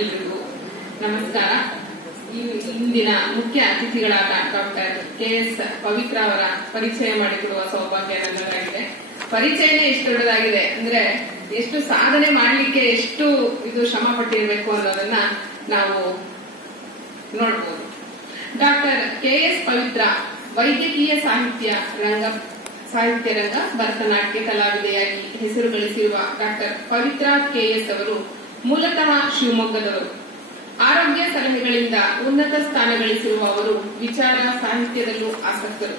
ಎಲ್ರಿಗೂ ನಮಸ್ಕಾರ. ಇಂದಿನ ಮುಖ್ಯ ಅತಿಥಿಗಳಾದ ಡಾಕ್ಟರ್ ಕೆ.ಎಸ್. ಪವಿತ್ರ ಅವರ ಪರಿಚಯ ಮಾಡಿಕೊಡುವ ಸೌಭಾಗ್ಯ ನನ್ನದಾಗಿದೆ. ಪರಿಚಯನೇ ಇಷ್ಟು ದೊಡ್ಡದಾಗಿದೆ ಅಂದ್ರೆ ಎಷ್ಟು ಸಾಧನೆ ಮಾಡಲಿಕ್ಕೆ ಎಷ್ಟು ಇದು ಶ್ರಮ ಪಟ್ಟಿರಬೇಕು ಅನ್ನೋದನ್ನ ನಾವು ನೋಡಬಹುದು. Doctor KS. ಪವಿತ್ರ ವೈದ್ಯಕೀಯ ಸಾಹಿತ್ಯ ರಂಗ ಭರತನಾಟ್ಯ ಕಲಾವಿದೆಯಾಗಿ ಹೆಸರು ಗಳಿಸಿರುವ ಡಾಕ್ಟರ್ ಪವಿತ್ರ ಕೆ.ಎಸ್. ಅವರು ಮೂಲತಃ ಶಿವಮೊಗ್ಗದವರು. ಆರೋಗ್ಯ ಸಲಹೆಗಳಿಂದ ಉನ್ನತ ಸ್ಥಾನ ಗಳಿಸಿರುವ ಅವರು ವಿಚಾರ ಸಾಹಿತ್ಯದಲ್ಲೂ ಆಸಕ್ತರು.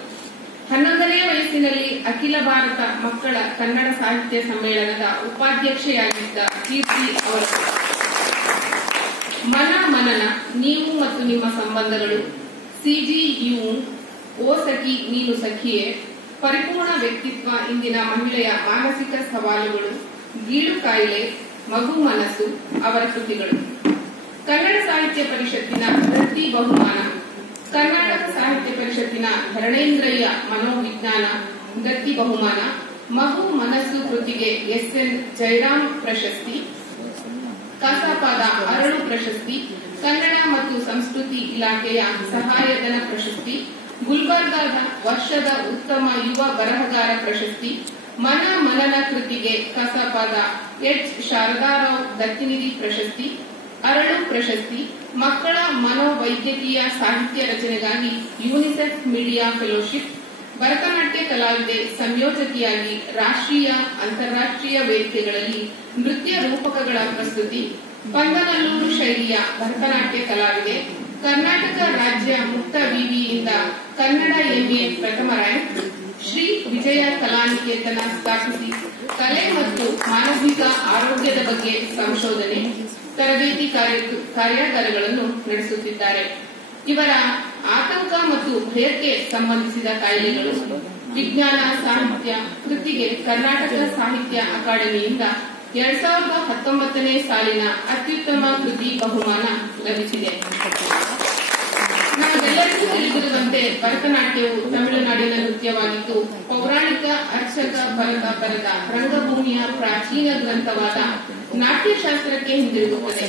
11ನೇ ವಯಸ್ಸಿನಲ್ಲಿ ಅಖಿಲ ಭಾರತ ಮಕ್ಕಳ ಕನ್ನಡ ಸಾಹಿತ್ಯ ಸಮ್ಮೇಳನದ ಉಪಾಧ್ಯಕ್ಷೆಯಾಗಿದ್ದ ಕೀರ್ತಿ ಅವರು. ಮನನ, ನೀವು ಮತ್ತು ನಿಮ್ಮ ಸಂಬಂಧಗಳು, CGU, ಓ ಸಖಿ ನೀನು ಸಖಿಯೇ, ಪರಿಪೂರ್ಣ ವ್ಯಕ್ತಿತ್ವ, ಇಂದಿನ ಮಹಿಳೆಯ ಮಾನಸಿಕ ಸವಾಲುಗಳು, ಗೀಳು ಕಾಯಿಲೆ, ಮಗು ಮನಸ್ಸು ಅವರ ಕೃತಿಗಳು. ಕನ್ನಡ ಸಾಹಿತ್ಯ ಪರಿಷತ್ತಿನ ದತ್ತಿ ಬಹುಮಾನ, ಕರ್ನಾಟಕ ಸಾಹಿತ್ಯ ಪರಿಷತ್ತಿನ ಧರಣೇಂದ್ರಯ್ಯ ಮನೋವಿಜ್ಞಾನ ದತ್ತಿ ಬಹುಮಾನ, ಮಗು ಮನಸ್ಸು ಕೃತಿಗೆ SN ಜಯರಾಮ್ ಪ್ರಶಸ್ತಿ, ಕಸಾಪದ ಅರಳು ಪ್ರಶಸ್ತಿ, ಕನ್ನಡ ಮತ್ತು ಸಂಸ್ಕೃತಿ ಇಲಾಖೆಯ ಸಹಾಯಧನ ಪ್ರಶಸ್ತಿ, ಗುಲ್ಬರ್ಗಾದ ವರ್ಷದ ಉತ್ತಮ ಯುವ ಬರಹಗಾರ ಪ್ರಶಸ್ತಿ, ಮನನ ಕೃತಿಗೆ ಕಸಾಪದ H. ಶಾರದಾರಾವ್ ದತ್ತಿನಿಧಿ ಪ್ರಶಸ್ತಿ, ಅರಳು ಪ್ರಶಸ್ತಿ, ಮಕ್ಕಳ ಮನೋವೈದ್ಯಕೀಯ ಸಾಹಿತ್ಯ ರಚನೆಗಾಗಿ ಯುನಿಸೆಫ್ ಮೀಡಿಯಾ ಫೆಲೋಶಿಪ್, ಭರತನಾಟ್ಯ ಕಲಾವಿದೆ ಸಂಯೋಜಕಿಯಾಗಿ ರಾಷ್ಟ್ರೀಯ ಅಂತಾರಾಷ್ಟ್ರೀಯ ವೇದಿಕೆಗಳಲ್ಲಿ ನೃತ್ಯ ರೂಪಕಗಳ ಪ್ರಸ್ತುತಿ, ಪಂದನಲ್ಲೂರು ಶೈಲಿಯ ಭರತನಾಟ್ಯ ಕಲಾವಿದೆ, ಕರ್ನಾಟಕ ರಾಜ್ಯ ಮುಕ್ತ ವಿವಿಯಿಂದ ಕನ್ನಡ MA ಪ್ರಥಮ ರ್ಯಾಂಕ್, ಶ್ರೀ ವಿಜಯ ಕಲಾನಿಕೇತನ ಸ್ಥಾಪಿಸಿ ಕಲೆ ಮತ್ತು ಮಾನಸಿಕ ಆರೋಗ್ಯದ ಬಗ್ಗೆ ಸಂಶೋಧನೆ, ತರಬೇತಿ ಕಾರ್ಯಾಗಾರಗಳನ್ನು ನಡೆಸುತ್ತಿದ್ದಾರೆ. ಇವರ ಆತಂಕ ಮತ್ತು ಭಯಕ್ಕೆ ಸಂಬಂಧಿಸಿದ ಕಾಯಿಲೆಗಳು ವಿಜ್ಞಾನ ಸಾಹಿತ್ಯ ಕೃತಿಗೆ ಕರ್ನಾಟಕ ಸಾಹಿತ್ಯ ಅಕಾಡೆಮಿಯಿಂದ 2019ನೇ ಸಾಲಿನ ಅತ್ಯುತ್ತಮ ಕೃತಿ ಬಹುಮಾನ ಲಭಿಸಿದೆ. ನಮಗೆಲ್ಲರಿಗೂ ತಿಳಿದಿರುವಂತೆ ಭರತನಾಟ್ಯವು ತಮಿಳುನಾಡಿನ ನೃತ್ಯವಾಗಿದ್ದು ಪೌರಾಣಿಕ ಅರ್ಚಕ ಭರತ ಬರೆದ ರಂಗಭೂಮಿಯ ಪ್ರಾಚೀನ ಗ್ರಂಥವಾದ ನಾಟ್ಯಶಾಸ್ತ್ರಕ್ಕೆ ಹಿಂದಿರುಗುತ್ತದೆ.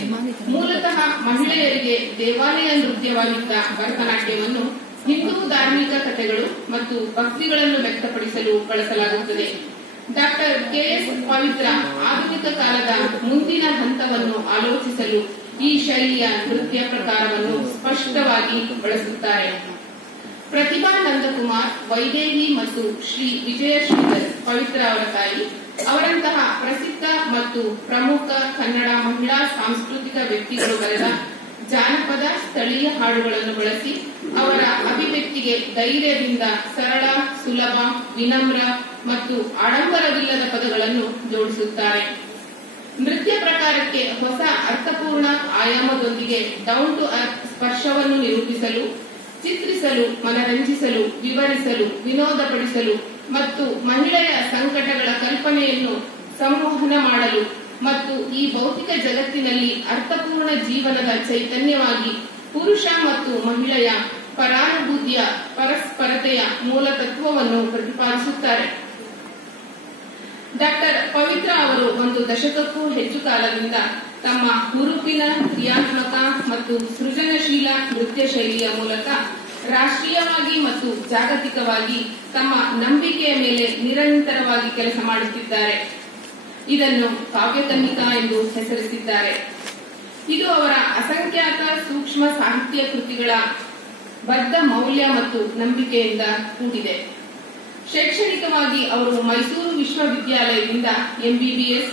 ಮೂಲತಃ ಮಹಿಳೆಯರಿಗೆ ದೇವಾಲಯ ನೃತ್ಯವಾಗಿದ್ದ ಭರತನಾಟ್ಯವನ್ನು ಹಿಂದೂ ಧಾರ್ಮಿಕ ಕಥೆಗಳು ಮತ್ತು ಭಕ್ತಿಗಳನ್ನು ವ್ಯಕ್ತಪಡಿಸಲು ಬಳಸಲಾಗುತ್ತದೆ. Doctor KS. ಪವಿತ್ರ ಆಧುನಿಕ ಕಾಲದ ಮುಂದಿನ ಹಂತವನ್ನು ಆಲೋಚಿಸಲು ಈ ಶೈಲಿಯ ನೃತ್ಯ ಪ್ರಕಾರವನ್ನು ಸ್ಪಷ್ಟವಾಗಿ ಬಳಸುತ್ತಾರೆ. ಪ್ರತಿಭಾ ನಂದಕುಮಾರ್, ವೈದೇಹಿ ಮತ್ತು ಶ್ರೀ ವಿಜಯ ಶ್ರೀಧರ್ ಪವಿತ್ರ ಅವರ ತಾಯಿ. ಅವರಂತಹ ಪ್ರಸಿದ್ಧ ಮತ್ತು ಪ್ರಮುಖ ಕನ್ನಡ ಮಹಿಳಾ ಸಾಂಸ್ಕೃತಿಕ ವ್ಯಕ್ತಿಗಳು ಬರೆದ ಜಾನಪದ ಸ್ಥಳೀಯ ಹಾಡುಗಳನ್ನು ಬಳಸಿ ಅವರ ಅಭಿವ್ಯಕ್ತಿಗೆ ಧೈರ್ಯದಿಂದ ಸರಳ, ಸುಲಭ, ವಿನಮ್ರ ಮತ್ತು ಆಡಂಬರವಿಲ್ಲದ ಪದಗಳನ್ನು ಜೋಡಿಸುತ್ತಾರೆ. ನೃತ್ಯ ಪ್ರಕಾರಕ್ಕೆ ಹೊಸ ಅರ್ಥಪೂರ್ಣ ಆಯಾಮದೊಂದಿಗೆ ಡೌನ್ ಟು ಅರ್ತ್ ಸ್ಪರ್ಶವನ್ನು ನಿರೂಪಿಸಲು, ಚಿತ್ರಿಸಲು, ಮನರಂಜಿಸಲು, ವಿವರಿಸಲು, ವಿನೋದಪಡಿಸಲು ಮತ್ತು ಮಹಿಳೆಯ ಸಂಕಟಗಳ ಕಲ್ಪನೆಯನ್ನು ಸಂವಹನ ಮಾಡಲು ಮತ್ತು ಈ ಭೌತಿಕ ಜಗತ್ತಿನಲ್ಲಿ ಅರ್ಥಪೂರ್ಣ ಜೀವನದ ಚೈತನ್ಯವಾಗಿ ಪುರುಷ ಮತ್ತು ಮಹಿಳೆಯ ಪರಾನುಭೂತಿಯ ಪರಸ್ಪರತೆಯ ಮೂಲತತ್ವವನ್ನು ಪ್ರತಿಪಾದಿಸುತ್ತಾರೆ. ಡಾಕ್ಟರ್ ಪವಿತ್ರ ಅವರು ಒಂದು ದಶಕಕ್ಕೂ ಹೆಚ್ಚು ಕಾಲದಿಂದ ತಮ್ಮ ಹುರುಪಿನ, ಕ್ರಿಯಾತ್ಮಕ ಮತ್ತು ಸೃಜನಶೀಲ ನೃತ್ಯ ಶೈಲಿಯ ಮೂಲಕ ರಾಷ್ಟ್ರೀಯವಾಗಿ ಮತ್ತು ಜಾಗತಿಕವಾಗಿ ತಮ್ಮ ನಂಬಿಕೆಯ ಮೇಲೆ ನಿರಂತರವಾಗಿ ಕೆಲಸ ಮಾಡುತ್ತಿದ್ದಾರೆ. ಇದನ್ನು ಕಾವ್ಯಕನ್ನಿಕಾ ಎಂದು ಹೆಸರಿಸಿದ್ದಾರೆ. ಇದು ಅವರ ಅಸಂಖ್ಯಾತ ಸೂಕ್ಷ್ಮ ಸಾಹಿತ್ಯ ಕೃತಿಗಳ ಬದ್ಧ ಮೌಲ್ಯ ಮತ್ತು ನಂಬಿಕೆಯಿಂದ ಕೂಡಿದೆ. ಶೈಕ್ಷಣಿಕವಾಗಿ ಅವರು ಮೈಸೂರು ವಿಶ್ವವಿದ್ಯಾಲಯದಿಂದ MBBS,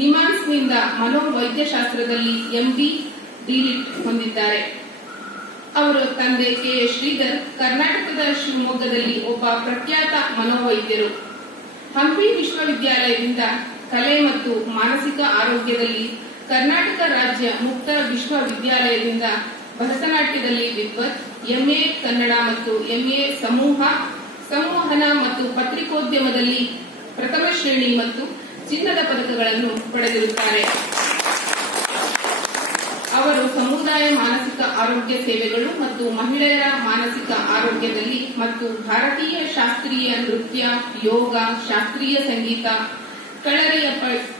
ನಿಮಾನ್ಸ್ನಿಂದ ಮನೋವೈದ್ಯಶಾಸ್ತ್ರದಲ್ಲಿ MD, D.Litt ಹೊಂದಿದ್ದಾರೆ. ಅವರು ತಂದೆ ಕೆ. ಶ್ರೀಧರ್ ಕರ್ನಾಟಕದ ಶಿವಮೊಗ್ಗದಲ್ಲಿ ಒಬ್ಬ ಪ್ರಖ್ಯಾತ ಮನೋವೈದ್ಯರು. ಹಂಪಿ ವಿಶ್ವವಿದ್ಯಾಲಯದಿಂದ ಕಲೆ ಮತ್ತು ಮಾನಸಿಕ ಆರೋಗ್ಯದಲ್ಲಿ, ಕರ್ನಾಟಕ ರಾಜ್ಯ ಮುಕ್ತ ವಿಶ್ವವಿದ್ಯಾಲಯದಿಂದ ಭರತನಾಟ್ಯದಲ್ಲಿ ವಿದ್ವತ್, MA ಕನ್ನಡ ಮತ್ತು MA ಸಂವಹನ ಮತ್ತು ಪತ್ರಿಕೋದ್ಯಮದಲ್ಲಿ ಪ್ರಥಮ ಶ್ರೇಣಿ ಮತ್ತು ಚಿನ್ನದ ಪದಕಗಳನ್ನು ಪಡೆದಿರುತ್ತಾರೆ. ಅವರು ಸಮುದಾಯ ಮಾನಸಿಕ ಆರೋಗ್ಯ ಸೇವೆಗಳು ಮತ್ತು ಮಹಿಳೆಯರ ಮಾನಸಿಕ ಆರೋಗ್ಯದಲ್ಲಿ ಮತ್ತು ಭಾರತೀಯ ಶಾಸ್ತ್ರೀಯ ನೃತ್ಯ, ಯೋಗ, ಶಾಸ್ತ್ರೀಯ ಸಂಗೀತ, ಕಳರಿಯ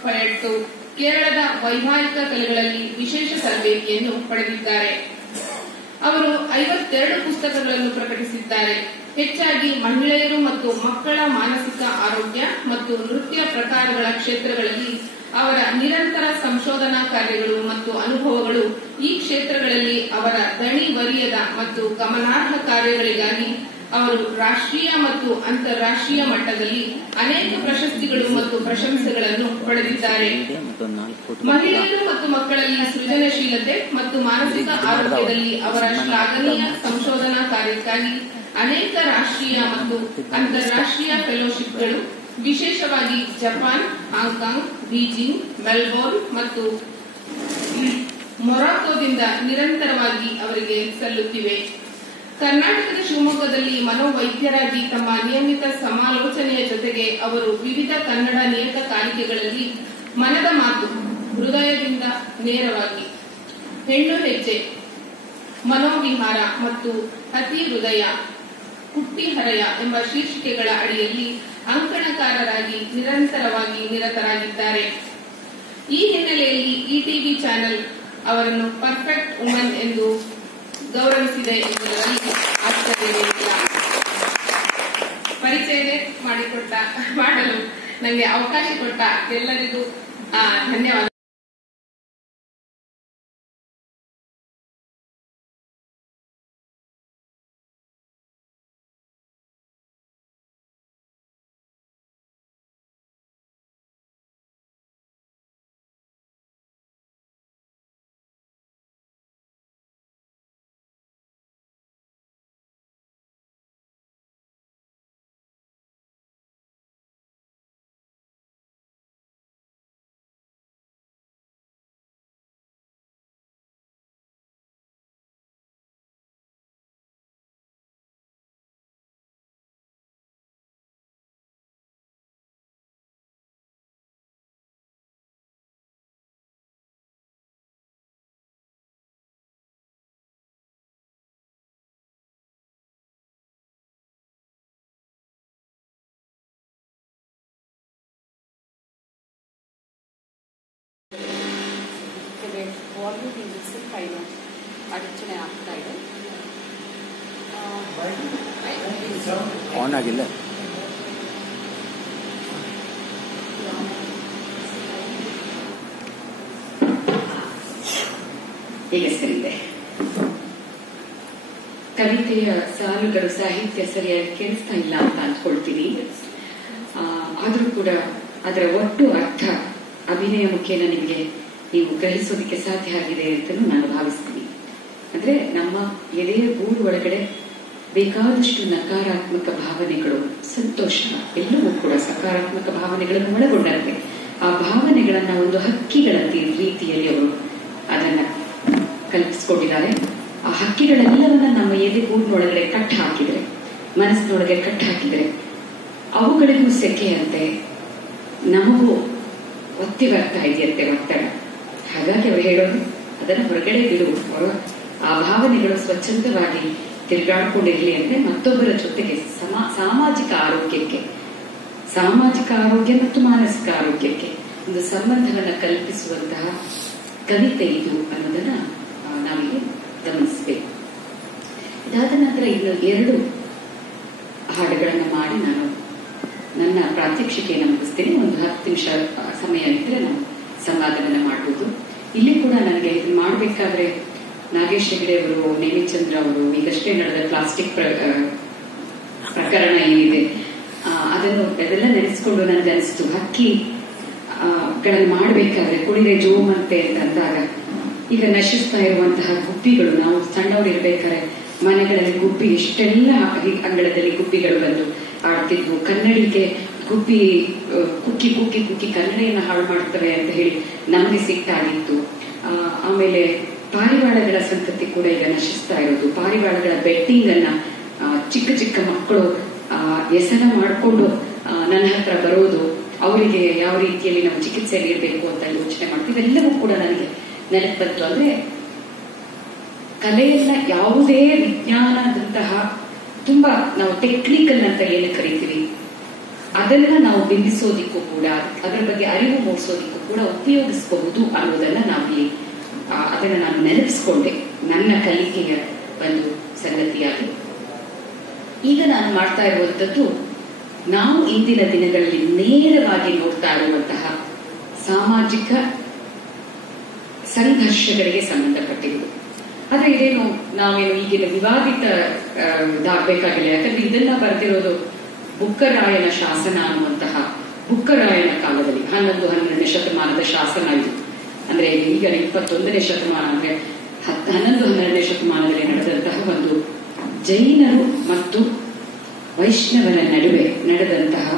ಪಯಟ್ಟು, ಕೇರಳದ ವೈವಾಹಿಕ ಕಲೆಗಳಲ್ಲಿ ವಿಶೇಷ ತರಬೇತಿಯನ್ನು ಪಡೆದಿದ್ದಾರೆ. ಅವರು 52 ಪುಸ್ತಕಗಳನ್ನು ಪ್ರಕಟಿಸಿದ್ದಾರೆ. ಹೆಚ್ಚಾಗಿ ಮಹಿಳೆಯರು ಮತ್ತು ಮಕ್ಕಳ ಮಾನಸಿಕ ಆರೋಗ್ಯ ಮತ್ತು ನೃತ್ಯ ಪ್ರಕಾರಗಳ ಕ್ಷೇತ್ರಗಳಲ್ಲಿ ಅವರ ನಿರಂತರ ಸಂಶೋಧನಾ ಕಾರ್ಯಗಳು ಮತ್ತು ಅನುಭವಗಳು ಈ ಕ್ಷೇತ್ರಗಳಲ್ಲಿ ಅವರ ದಣಿವರಿಯದ ಮತ್ತು ಗಮನಾರ್ಹ ಕಾರ್ಯಗಳಿಗಾಗಿ ಅವರು ರಾಷ್ಟ್ರೀಯ ಮತ್ತು ಅಂತಾರಾಷ್ಟ್ರೀಯ ಮಟ್ಟದಲ್ಲಿ ಅನೇಕ ಪ್ರಶಸ್ತಿಗಳು ಮತ್ತು ಪ್ರಶಂಸೆಗಳನ್ನು ಪಡೆದಿದ್ದಾರೆ. ಮಹಿಳೆಯರು ಮತ್ತು ಮಕ್ಕಳಲ್ಲಿ ಸೃಜನಶೀಲತೆ ಮತ್ತು ಮಾನಸಿಕ ಆರೋಗ್ಯದಲ್ಲಿ ಅವರ ಶ್ಲಾಘನೀಯ ಸಂಶೋಧನಾ ಕಾರ್ಯಕ್ಕಾಗಿ ಅನೇಕ ರಾಷ್ಟ್ರೀಯ ಮತ್ತು ಅಂತಾರಾಷ್ಟ್ರೀಯ ಫೆಲೋಶಿಪ್ಗಳು ವಿಶೇಷವಾಗಿ ಜಪಾನ್, ಹಾಂಗ್ಕಾಂಗ್, ಬೀಜಿಂಗ್, ಮೆಲ್ಬೋರ್ನ್ ಮತ್ತು ಮೊರಾಕೋದಿಂದ ನಿರಂತರವಾಗಿ ಅವರಿಗೆ ಸಲ್ಲುತ್ತಿವೆ. ಕರ್ನಾಟಕದ ಶಿವಮೊಗ್ಗದಲ್ಲಿ ಮನೋವೈದ್ಯರಾಗಿ ತಮ್ಮ ನಿಯಮಿತ ಸಮಾಲೋಚನೆಯ ಜೊತೆಗೆ ಅವರು ವಿವಿಧ ಕನ್ನಡ ನಿಯತಕಾಲಿಕೆಗಳಲ್ಲಿ ಮನದ ಮಾತು, ಹೃದಯದಿಂದ ನೇರವಾಗಿ, ಹೆಣ್ಣು ಹೆಜ್ಜೆ, ಮನೋವಿಹಾರ ಮತ್ತು ಅತಿ ಹೃದಯ, ಹುಟ್ಟಿಹರೆಯ ಎಂಬ ಶೀರ್ಷಿಕೆಗಳ ಅಡಿಯಲ್ಲಿ ಅಂಕಣಕಾರರಾಗಿ ನಿರಂತರವಾಗಿ ನಿರತರಾಗಿದ್ದಾರೆ. ಈ ಹಿನ್ನೆಲೆಯಲ್ಲಿ ಈಟಿವಿ ಚಾನೆಲ್ ಅವರನ್ನು ಪರ್ಫೆಕ್ಟ್ ವುಮನ್ ಎಂದು ಗೌರವಿಸಿದೆ ಎನ್ನುವುದರಲ್ಲಿ ಆಶ್ಚರ್ಯವೇನಿಲ್ಲ. ಪರಿಚಯ ಮಾಡಲು ನನಗೆ ಅವಕಾಶ ಕೊಟ್ಟ ಎಲ್ಲರಿಗೂ ಧನ್ಯವಾದ. ವಾಲ್ಯೂಮ್ ಸ್ವಲ್ಪ ಇದು ಅಡಚಣೆ ಆಗ್ತಾ ಇದೆ. ಆನ್ ಆಗಿಲ್ಲ. ಈಗ ಸರಿದೆ. ಕವಿತೆಯ ಸಾಲುಗಳು, ಸಾಹಿತ್ಯ ಸರಿಯಾಗಿ ಕೇಳಿಸ್ತಾ ಇಲ್ಲ ಅಂತ ಅಂದ್ಕೊಳ್ತೀನಿ. ಆದರೂ ಕೂಡ ಅದರ ಒಟ್ಟು ಅರ್ಥ ಅಭಿನಯ ಮುಖೇನ ನಿಮಗೆ ನೀವು ಗ್ರಹಿಸೋದಕ್ಕೆ ಸಾಧ್ಯ ಆಗಿದೆ ಅಂತಲೂ ನಾನು ಭಾವಿಸ್ತೀನಿ. ಅಂದ್ರೆ ನಮ್ಮ ಎದೆಯ ಗೂಡು ಒಳಗಡೆ ಬೇಕಾದಷ್ಟು ನಕಾರಾತ್ಮಕ ಭಾವನೆಗಳು, ಸಂತೋಷ ಎಲ್ಲವೂ ಕೂಡ ಸಕಾರಾತ್ಮಕ ಭಾವನೆಗಳನ್ನು ಒಳಗೊಂಡಂತೆ ಆ ಭಾವನೆಗಳನ್ನ ಒಂದು ಹಕ್ಕಿಗಳ ರೀತಿಯಲ್ಲಿ ಅವರು ಅದನ್ನ ಕಲ್ಪಿಸ್ಕೊಂಡಿದ್ದಾರೆ. ಆ ಹಕ್ಕಿಗಳೆಲ್ಲವನ್ನ ನಮ್ಮ ಎದೆ ಗೂಡಿನೊಳಗಡೆ ಕಟ್ಟ ಹಾಕಿದ್ರೆ, ಮನಸ್ಸಿನೊಳಗೆ ಕಟ್ಟ ಹಾಕಿದ್ರೆ ಅವುಗಳಿಗೂ ಸೆಕೆಯಂತೆ, ನಮಗೂ ಒತ್ತಿ ಬರ್ತಾ ಇದೆಯಂತೆ ಒತ್ತಡ. ಹಾಗಾಗಿ ಅವರು ಹೇಳೋದು ಅದನ್ನ ಹೊರಗಡೆ ಬಿಡು, ಆ ಭಾವನೆಗಳು ಸ್ವಚ್ಛಂದವಾಗಿ ತಿರುಗಾಡ್ಕೊಂಡಿರ್ಲಿ ಅಂದ್ರೆ ಮತ್ತೊಬ್ಬರ ಜೊತೆಗೆ ಸಾಮಾಜಿಕ ಆರೋಗ್ಯ ಮತ್ತು ಮಾನಸಿಕ ಆರೋಗ್ಯಕ್ಕೆ ಒಂದು ಸಂಬಂಧವನ್ನ ಕಲ್ಪಿಸುವಂತಹ ಕವಿತೆ ಇದು ಅನ್ನೋದನ್ನ ನಾವಿಲ್ಲಿ ಗಮನಿಸಬೇಕು. ಇದಾದ ನಂತರ ಇನ್ನು 2 ಹಾಡುಗಳನ್ನ ಮಾಡಿ ನಾನು ನನ್ನ ಪ್ರಾತ್ಯಕ್ಷಿಕೆಯನ್ನು ಮುಗಿಸ್ತೇನೆ. ಒಂದು 10 ನಿಮಿಷ ಸಮಯ ಇದ್ರೆ ನಾವು ಸಂವಾದವನ್ನ ಮಾಡಬಹುದು. ಇಲ್ಲಿ ಕೂಡ ನನಗೆ ಇದನ್ನ ಮಾಡಬೇಕಾದ್ರೆ ನಾಗೇಶ್ ಹೆಗಡೆ ಅವರು, ನೇಮಿಚಂದ್ರ ಅವರು ಈಗಷ್ಟೇ ನಡೆದ ಪ್ಲಾಸ್ಟಿಕ್ ಪ್ರಕರಣ ಏನಿದೆ ಅದೆಲ್ಲ ನೆನೆಸ್ಕೊಂಡು ನನಗೆ ಅನಿಸ್ತು, ಹಕ್ಕಿಗಳನ್ನು ಮಾಡಬೇಕಾದ್ರೆ ಕುಳಿರೆ ಜೋಮಂತೆ ಅಂದಾಗ ಈಗ ನಶಿಸ್ತಾ ಇರುವಂತಹ ಗುಬ್ಬಿಗಳು, ನಾವು ಸಣ್ಣವರಿರ್ಬೇಕಾದ್ರೆ ಮನೆಗಳಲ್ಲಿ ಗುಬ್ಬಿ ಎಷ್ಟೆಲ್ಲ ಅಂಗಳದಲ್ಲಿ ಗುಬ್ಬಿಗಳು ಬಂದು ಆಡ್ತಿದ್ವು. ಕನ್ನಡಿಗೆ ಗುಬ್ಬಿ ಕುಕ್ಕಿ ಕುಕ್ಕಿ ಕುಕ್ಕಿ ಕನ್ನಡಿಯನ್ನು ಹಾಳು ಮಾಡ್ತವೆ ಅಂತ ಹೇಳಿ ನಮಗೆ ಸಿಟ್ಟಾಗಿತ್ತು. ಆಮೇಲೆ ಪಾರಿವಾಳಗಳ ಸಂತತಿ ಕೂಡ ಈಗ ನಶಿಸ್ತಾ ಇರೋದು. ಪಾರಿವಾಳಗಳ ಬೆಟ್ಟಿಂಗ್ ಅನ್ನ ಚಿಕ್ಕ ಚಿಕ್ಕ ಮಕ್ಕಳು ವ್ಯಸನ ಮಾಡಿಕೊಂಡು ನನ್ನ ಹತ್ರ ಬರೋದು, ಅವರಿಗೆ ಯಾವ ರೀತಿಯಲ್ಲಿ ನಾವು ಚಿಕಿತ್ಸೆ ನೀಡಬೇಕು ಅಂತ ಯೋಚನೆ ಮಾಡ್ತೀವಿ. ಎಲ್ಲವೂ ಕೂಡ ನನಗೆ ನೆನಪು ಬಂತು. ಅಂದ್ರೆ ಕಲೆಯನ್ನ ಯಾವುದೇ ವಿಜ್ಞಾನದಂತಹ ತುಂಬಾ ನಾವು ಟೆಕ್ನಿಕಲ್ ಅಂತ ಏನು ಕರಿತೀವಿ ಅದನ್ನ ನಾವು ಬಿಂಬಿಸೋದಿಕ್ಕೂ ಕೂಡ, ಅದರ ಬಗ್ಗೆ ಅರಿವು ಮೂಡಿಸೋದಿಕ್ಕೂ ಕೂಡ ಉಪಯೋಗಿಸಬಹುದು ಅನ್ನೋದನ್ನ ನಾವಿಲ್ಲಿ ಅದನ್ನು ನಾನು ನೆನಪಿಸ್ಕೊಂಡೆ ನನ್ನ ಕಲಿಕೆಯ ಒಂದು ಸಂಗತಿಯಾಗಿ. ಈಗ ನಾನು ಮಾಡ್ತಾ ಇರುವಂಥದ್ದು ನಾವು ಇಂದಿನ ದಿನಗಳಲ್ಲಿ ನೇರವಾಗಿ ನೋಡ್ತಾ ಇರುವಂತಹ ಸಾಮಾಜಿಕ ಸಂಘರ್ಷಗಳಿಗೆ ಸಂಬಂಧಪಟ್ಟಿರುವುದು. ಆದ್ರೆ ಇದೇನು ನಾವೇನು ಈಗಿನ ವಿವಾದಿತ ಬೇಕಾಗಿಲ್ಲ, ಯಾಕಂದ್ರೆ ಇದನ್ನ ಬರೆದಿರೋದು ಬುಕ್ಕರಾಯನ ಶಾಸನ ಅನ್ನುವಂತಹ ಬುಕ್ಕರಾಯನ ಕಾಲದಲ್ಲಿ 11-12ನೇ ಶತಮಾನದ ಶಾಸನ ಇದು. ಅಂದ್ರೆ ಈಗ 21ನೇ ಶತಮಾನ ಅಂದ್ರೆ 11-12ನೇ ಶತಮಾನದಲ್ಲಿ ನಡೆದಂತಹ ಒಂದು ಜೈನರು ಮತ್ತು ವೈಷ್ಣವರ ನಡುವೆ ನಡೆದಂತಹ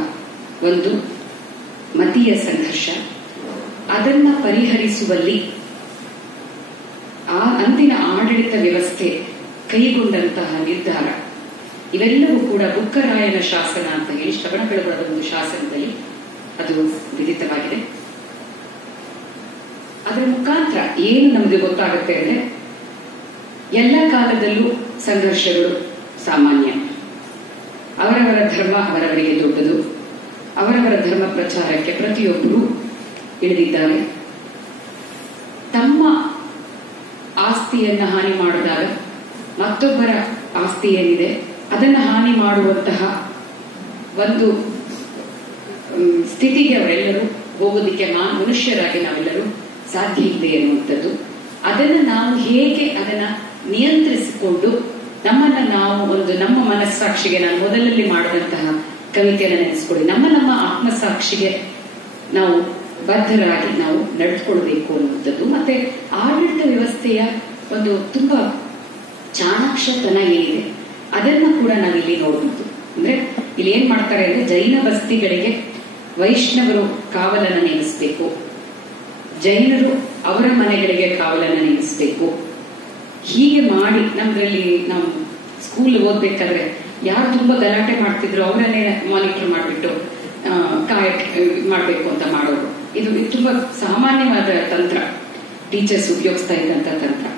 ಒಂದು ಮತೀಯ ಸಂಘರ್ಷ, ಅದನ್ನ ಪರಿಹರಿಸುವಲ್ಲಿ ಅಂದಿನ ಆಡಳಿತ ವ್ಯವಸ್ಥೆ ಕೈಗೊಂಡಂತಹ ನಿರ್ಧಾರ ಇವೆಲ್ಲವೂ ಕೂಡ ಬುಕ್ಕರಾಯನ ಶಾಸನ ಅಂತ ಹೇಳಿ ಶ್ರವಣಬೆಳಗೊಳದ ಒಂದು ಶಾಸನದಲ್ಲಿ ಅದು ವಿಧಿತವಾಗಿದೆ. ಅದರ ಮುಖಾಂತರ ಏನು ನಮಗೆ ಗೊತ್ತಾಗುತ್ತೆ ಅಂದ್ರೆ ಎಲ್ಲ ಕಾಲದಲ್ಲೂ ಸಂಘರ್ಷಗಳು ಸಾಮಾನ್ಯ. ಅವರವರ ಧರ್ಮ ಅವರವರಿಗೆ ದೊಡ್ಡದು. ಅವರವರ ಧರ್ಮ ಪ್ರಚಾರಕ್ಕೆ ಪ್ರತಿಯೊಬ್ಬರು ಇಳಿದಿದ್ದಾರೆ. ತಮ್ಮ ಆಸ್ತಿಯನ್ನ ಹಾನಿ ಮಾಡಿದಾಗ ಮತ್ತೊಬ್ಬರ ಆಸ್ತಿ ಏನಿದೆ ಅದನ್ನ ಹಾನಿ ಮಾಡುವಂತಹ ಒಂದು ಸ್ಥಿತಿಗೆ ಅವರೆಲ್ಲರೂ ಹೋಗೋದಿಕ್ಕೆ ಮನುಷ್ಯರಾಗಿ ನಾವೆಲ್ಲರೂ ಸಾಧ್ಯ ಇದೆ ಎನ್ನುವಂಥದ್ದು. ಅದನ್ನ ನಾವು ಹೇಗೆ ಅದನ್ನ ನಿಯಂತ್ರಿಸಿಕೊಂಡು ನಮ್ಮನ್ನ ನಾವು ಒಂದು ನಮ್ಮ ಮನಸ್ಸಾಕ್ಷಿಗೆ, ನಾನು ಮೊದಲಲ್ಲಿ ಮಾಡಿದಂತಹ ಕವಿತೆಯನ್ನು ನೆನೆಸ್ಕೊಳ್ಳಿ, ನಮ್ಮ ಆತ್ಮಸಾಕ್ಷಿಗೆ ನಾವು ಬದ್ಧರಾಗಿ ನಾವು ನಡೆದುಕೊಳ್ಬೇಕು ಅನ್ನುವಂಥದ್ದು. ಮತ್ತೆ ಆಡಳಿತ ವ್ಯವಸ್ಥೆಯ ಒಂದು ತುಂಬಾ ಚಾಣಾಕ್ಷತನ ಏನಿದೆ ಅದನ್ನ ಕೂಡ ನಾವಿಲ್ಲಿ ನೋಡಬಹುದು. ಅಂದ್ರೆ ಇಲ್ಲಿ ಏನ್ ಮಾಡ್ತಾರೆ ಅಂದ್ರೆ ಜೈನ ಬಸ್ತಿಗಳಿಗೆ ವೈಷ್ಣವರು ಕಾವಲನ್ನು ನೇಮಿಸಬೇಕು, ಜೈನರು ಅವರ ಮನೆಗಳಿಗೆ ಕಾವಲನ್ನು ನೇಮಿಸಬೇಕು. ಹೀಗೆ ಮಾಡಿ ನಮ್ದ್ರಲ್ಲಿ ನಾವು ಸ್ಕೂಲ್ ಓದ್ಬೇಕಾದ್ರೆ ಯಾರು ತುಂಬಾ ಗಲಾಟೆ ಮಾಡ್ತಿದ್ರು ಅವರನ್ನೇ ಮಾನಿಟರ್ ಮಾಡಿಬಿಟ್ಟು ಮಾಡ್ಬೇಕು ಅಂತ ಮಾಡೋರು. ಇದು ತುಂಬಾ ಸಾಮಾನ್ಯವಾದ ತಂತ್ರ, ಟೀಚರ್ಸ್ ಉಪಯೋಗಿಸ್ತಾ ಇದ್ದಂತ ತಂತ್ರ.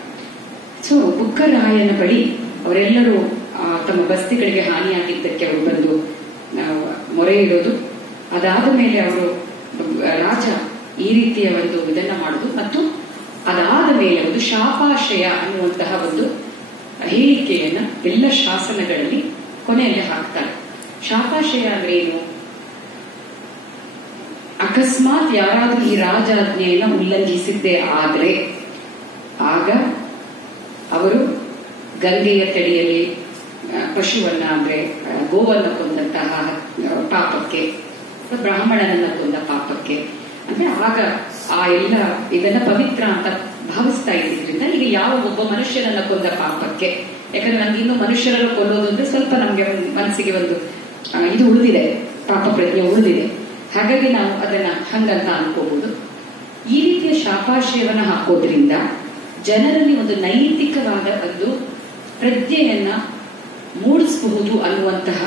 ಸೊ ಬುಕ್ಕರಾಯನ ಬಳಿ ಅವರೆಲ್ಲರೂ ತಮ್ಮ ಬಸ್ತಿಗಳಿಗೆ ಹಾನಿಯಾಗಿದ್ದಕ್ಕೆ ಅವರು ಬಂದು ಮೊರೆ ಇಡೋದು, ಅದಾದ ಮೇಲೆ ಅವರು ರಾಜ ಈ ರೀತಿಯ ಒಂದು ಇದನ್ನ ಮಾಡುದು, ಮತ್ತು ಅದಾದ ಮೇಲೆ ಒಂದು ಶಾಪಾಶಯ ಅನ್ನುವಂತಹ ಒಂದು ಹೇಳಿಕೆಯನ್ನ ಎಲ್ಲ ಶಾಸನಗಳಲ್ಲಿ ಕೊನೆಯಲ್ಲಿ ಹಾಕ್ತಾರೆ. ಶಾಪಾಶಯ ಅಂದ್ರೆ ಏನು? ಅಕಸ್ಮಾತ್ ಯಾರಾದ್ರೂ ಈ ರಾಜಾಜ್ಞೆಯನ್ನ ಉಲ್ಲಂಘಿಸಿದ್ದೇ ಆದ್ರೆ ಆಗ ಅವರು ಗಂಗೆಯ ತಡಿಯಲ್ಲಿ ಪಶುವನ್ನ ಅಂದ್ರೆ ಗೋವನ್ನ ಕೊಂದಂತಹ ಪಾಪಕ್ಕೆ, ಬ್ರಾಹ್ಮಣನನ್ನ ಕೊಂದ ಪಾಪಕ್ಕೆ, ಅಂದ್ರೆ ಆಗ ಆ ಎಲ್ಲ ಇದನ್ನ ಪವಿತ್ರ ಅಂತ ಭಾವಿಸ್ತಾ ಇದ್ದಿದ್ರಿಂದ ಈಗ ಯಾವ ಒಬ್ಬ ಮನುಷ್ಯನನ್ನ ಕೊಂದ ಪಾಪಕ್ಕೆ, ಯಾಕಂದ್ರೆ ನಮ್ಗೆ ಇನ್ನು ಮನುಷ್ಯರನ್ನು ಕೊಲ್ಲೋದು ಅಂದ್ರೆ ಸ್ವಲ್ಪ ನಮ್ಗೆ ಮನಸ್ಸಿಗೆ ಒಂದು ಇದು ಉಳಿದಿದೆ, ಪಾಪ ಪ್ರಜ್ಞೆ ಉಳಿದಿದೆ. ಹಾಗಾಗಿ ನಾವು ಅದನ್ನ ಹಂಗಂತ ಅನ್ಕೋಬಹುದು. ಈ ರೀತಿಯ ಶಾಪಾಶಯವನ್ನ ಹಾಕೋದ್ರಿಂದ ಜನರಲ್ಲಿ ಒಂದು ನೈತಿಕವಾದ ಒಂದು ಪ್ರಜ್ಞೆಯನ್ನ ಮೂಡಿಸಬಹುದು ಅನ್ನುವಂತಹ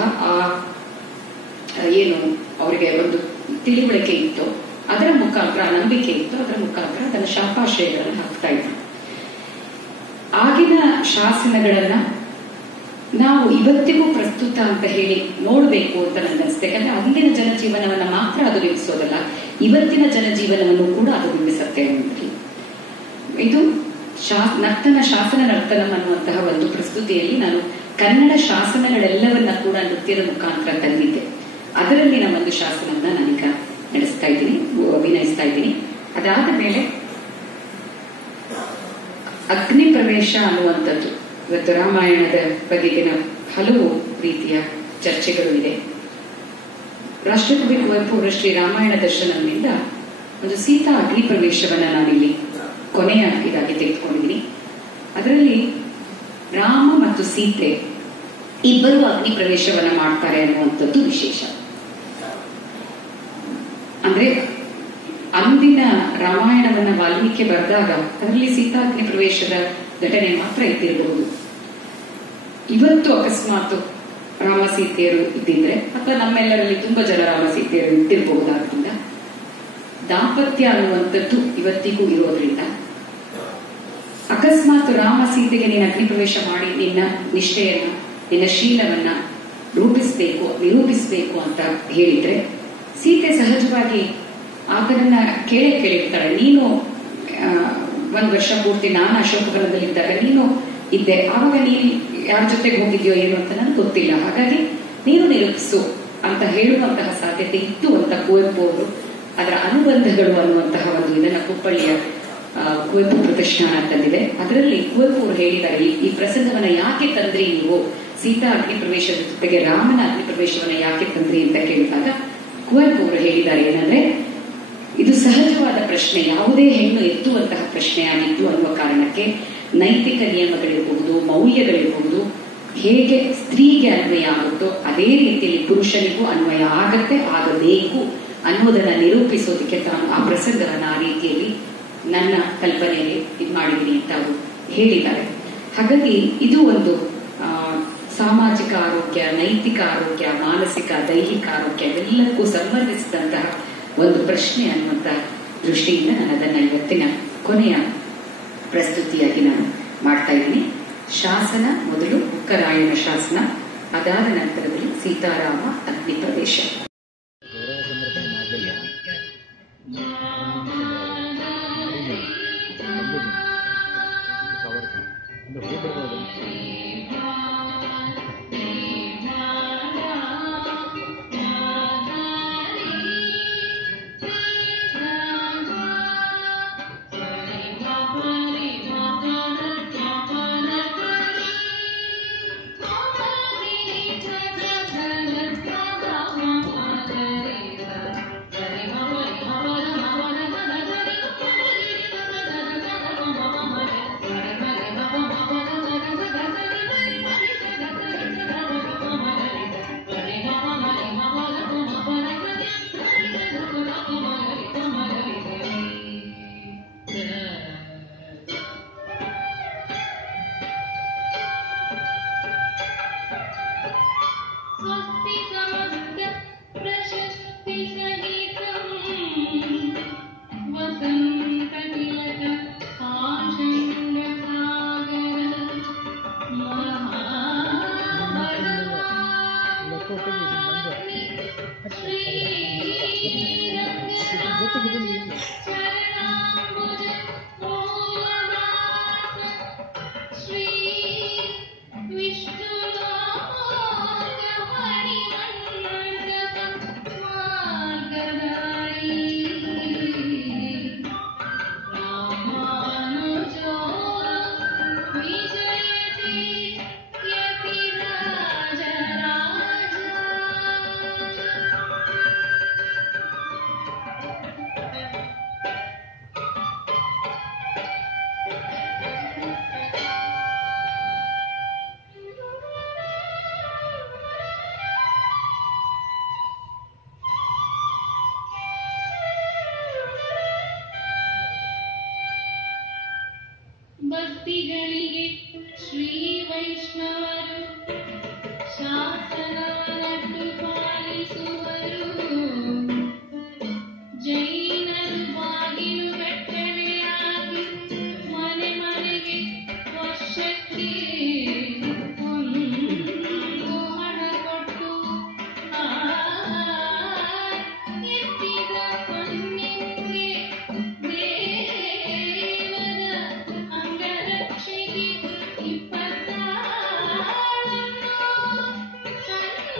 ಏನು ಅವರಿಗೆ ಒಂದು ತಿಳಿವಳಿಕೆ ಇತ್ತು, ಅದರ ಮುಖಾಂತರ ನಂಬಿಕೆ ಇತ್ತು, ಅದರ ಮುಖಾಂತರ ಅದನ್ನ ಶಾಪಾಶಯಗಳನ್ನು ಹಾಕ್ತಾ ಇದ್ರು. ಆಗಿನ ಶಾಸನಗಳನ್ನ ನಾವು ಇವತ್ತಿಗೂ ಪ್ರಸ್ತುತ ಅಂತ ಹೇಳಿ ನೋಡ್ಬೇಕು ಅಂತ ನನಗನ್ಸುತ್ತೆ. ಯಾಕಂದ್ರೆ ಅಂದಿನ ಜನಜೀವನವನ್ನ ಮಾತ್ರ ಅದು ಬಿಂಬಿಸೋದಲ್ಲ, ಇವತ್ತಿನ ಜನಜೀವನವನ್ನು ಕೂಡ ಅದು ಬಿಂಬಿಸುತ್ತೆ ಅನ್ನೋದು. ಇದು ನರ್ತನ ಶಾಸನ ನರ್ತನಂ ಅನ್ನುವಂತಹ ಒಂದು ಪ್ರಸ್ತುತಿಯಲ್ಲಿ ನಾನು ಕನ್ನಡ ಶಾಸನಗಳೆಲ್ಲವನ್ನ ಕೂಡ ನೃತ್ಯದ ಮುಖಾಂತರ ತಂದಿದ್ದೆ. ಅದರಲ್ಲಿ ನಾನು ಒಂದು ಶಾಸನವನ್ನ ನಾನೀಗ ನಡೆಸ್ತಾ ಇದ್ದೀನಿ, ಅಭಿನಯಿಸ್ತಾ ಇದ್ದೀನಿ. ಅದಾದ ಮೇಲೆ ಅಗ್ನಿ ಪ್ರವೇಶ ಅನ್ನುವಂಥದ್ದು, ಇವತ್ತು ರಾಮಾಯಣದ ಬಗೆಗಿನ ಹಲವು ರೀತಿಯ ಚರ್ಚೆಗಳು ಇದೆ. ರಾಷ್ಟ್ರಕವಿ ಕುವೆಂಪು ಅವರ ಶ್ರೀ ರಾಮಾಯಣ ದರ್ಶನದಿಂದ ಒಂದು ಸೀತಾ ಅಗ್ನಿ ಪ್ರವೇಶವನ್ನ ನಾನಿಲ್ಲಿ ಕೊನೆಯ ಇದಾಗಿ ತೆಗೆದುಕೊಂಡಿದ್ದೀನಿ. ಅದರಲ್ಲಿ ರಾಮ ಮತ್ತು ಸೀತೆ ಇಬ್ಬರು ಅಗ್ನಿ ಪ್ರವೇಶವನ್ನ ಮಾಡ್ತಾರೆ ಅನ್ನುವಂಥದ್ದು ವಿಶೇಷ. ಅಂದ್ರೆ ಅಂದಿನ ರಾಮಾಯಣವನ್ನ ವಾಲ್ಮೀಕಿ ಬರೆದಾಗ ಅದರಲ್ಲಿ ಸೀತಾ ಅಗ್ನಿ ಪ್ರವೇಶದ ಘಟನೆ ಮಾತ್ರ ಇದ್ದಿರಬಹುದು. ಇವತ್ತು ಅಕಸ್ಮಾತ್ ರಾಮ ಸೀತೆಯರು ಇದ್ದಿದ್ರೆ, ಅಥವಾ ನಮ್ಮೆಲ್ಲರಲ್ಲಿ ತುಂಬಾ ಜನ ರಾಮ ಸೀತೆಯರು ಇದ್ದಿರಬಹುದಾದ್ರಿಂದ, ದಾಂಪತ್ಯ ಅನ್ನುವಂಥದ್ದು ಇವತ್ತಿಗೂ ಇರೋದ್ರಿಂದ ಅಕಸ್ಮಾತ್ ರಾಮ ಸೀತೆಗೆ ನೀನು ಅಗ್ನಿ ಪ್ರವೇಶ ಮಾಡಿ ನಿನ್ನ ನಿಷ್ಠೆಯನ್ನ, ನಿನ್ನ ಶೀಲವನ್ನ ನಿರೂಪಿಸಬೇಕು ಅಂತ ಹೇಳಿದ್ರೆ, ಸೀತೆ ಸಹಜವಾಗಿ ಆತನನ್ನ ಕೇಳಿರ್ತಾಳೆ, ನೀನು 1 ವರ್ಷ ಪೂರ್ತಿ ನಾನು ಅಶೋಕವನದಲ್ಲಿದ್ದಾಗ ನೀನು ಇದ್ದೆ, ಆವಾಗ ನೀನು ಯಾರ ಜೊತೆಗೆ ಹೋಗಿದ್ಯೋ ಏನು ಅಂತ ನನಗೆ ಗೊತ್ತಿಲ್ಲ, ಹಾಗಾಗಿ ನೀನು ನಿರೂಪಿಸು ಅಂತ ಹೇಳುವಂತಹ ಸಾಧ್ಯತೆ ಇತ್ತು ಅಂತ ಕುವೆಂಪು ಅವರು ಅದರ ಅನುಬಂಧಗಳು ಅನ್ನುವಂತಹ ಒಂದು ಇದನ್ನ ಕುಪ್ಪಳ್ಳಿಯ ಕುವೆಂಪು ಪ್ರತಿಷ್ಠಾನ ತಂದಿದೆ. ಅದರಲ್ಲಿ ಕುವೆಂಪು ಅವರು ಹೇಳಿದ್ದಾರೆ, ಈ ಪ್ರಸಂಗವನ್ನ ಯಾಕೆ ತಂದ್ರಿ ನೀವು, ಸೀತಾ ಅಗ್ನಿ ಪ್ರವೇಶದ ಜೊತೆಗೆ ರಾಮನ ಅಗ್ನಿ ಪ್ರವೇಶವನ್ನ ಯಾಕೆ ತಂದ್ರಿ ಅಂತ ಕೇಳಿದಾಗ ಕುವೆಂಪು ಅವರು ಹೇಳಿದ್ದಾರೆ ಏನಂದ್ರೆ, ಇದು ಸಹಜವಾದ ಪ್ರಶ್ನೆ, ಯಾವುದೇ ಹೆಣ್ಣು ಎತ್ತುವಂತಹ ಪ್ರಶ್ನೆಯಾಗಿತ್ತು ಅನ್ನುವ ಕಾರಣಕ್ಕೆ ನೈತಿಕ ನಿಯಮಗಳಿರಬಹುದು, ಮೌಲ್ಯಗಳಿರಬಹುದು, ಹೇಗೆ ಸ್ತ್ರೀಗೆ ಅನ್ವಯ ಆಗುತ್ತೋ ಅದೇ ರೀತಿಯಲ್ಲಿ ಪುರುಷನಿಗೂ ಅನ್ವಯ ಆಗಬೇಕು ಅನ್ನೋದನ್ನ ನಿರೂಪಿಸೋದಕ್ಕೆ ತಾನು ಆ ಪ್ರಸಂಗವನ್ನ ಆ ರೀತಿಯಲ್ಲಿ ನನ್ನ ಕಲ್ಪನೆಯಲ್ಲಿ ಇದು ಮಾಡಿದ್ದೀನಿ ಅಂತ ಅವರು ಹೇಳಿದ್ದಾರೆ. ಹಾಗಾಗಿ ಇದು ಒಂದು ಸಾಮಾಜಿಕ ಆರೋಗ್ಯ, ನೈತಿಕ ಆರೋಗ್ಯ, ಮಾನಸಿಕ ದೈಹಿಕ ಆರೋಗ್ಯ ಇವೆಲ್ಲಕ್ಕೂ ಸಂಬಂಧಿಸಿದಂತಹ ಒಂದು ಪ್ರಶ್ನೆ ಅನ್ನುವಂತ ದೃಷ್ಟಿಯಿಂದ ನಾನು ಅದನ್ನ ಇವತ್ತಿನ ಕೊನೆಯ ಪ್ರಸ್ತುತಿಯಾಗಿ ನಾನು ಮಾಡ್ತಾ ಇದ್ದೀನಿ. ಶಾಸನ ಮೊದಲು ಉಕ್ಕರಾಯಣ ಶಾಸನ, ಅದಾದ ನಂತರದಲ್ಲಿ ಸೀತಾರಾಮ ಅಗ್ನಿ ಪ್ರವೇಶ. ಭಕ್ತಿಗಳಿಗೆ ಶ್ರೀ ವೈಷ್ಣವರು ಶಾಸನ ನಟ್ಟು ಪಾಲಿಸುವರು. ಜೈನರು ಬಾಗಿಲು ಬೆಟ್ಟನೆಯಾಗಿ ಮನೆ ಮನೆಗೆ ವರ್ಷಕ್ಕೆ ಒಂದು ಹಣ ಕೊಟ್ಟು ಎತ್ತಿದ ಕಣ್ಣಿಗೆ ಅಂಗರಕ್ಷೆಗೆ 26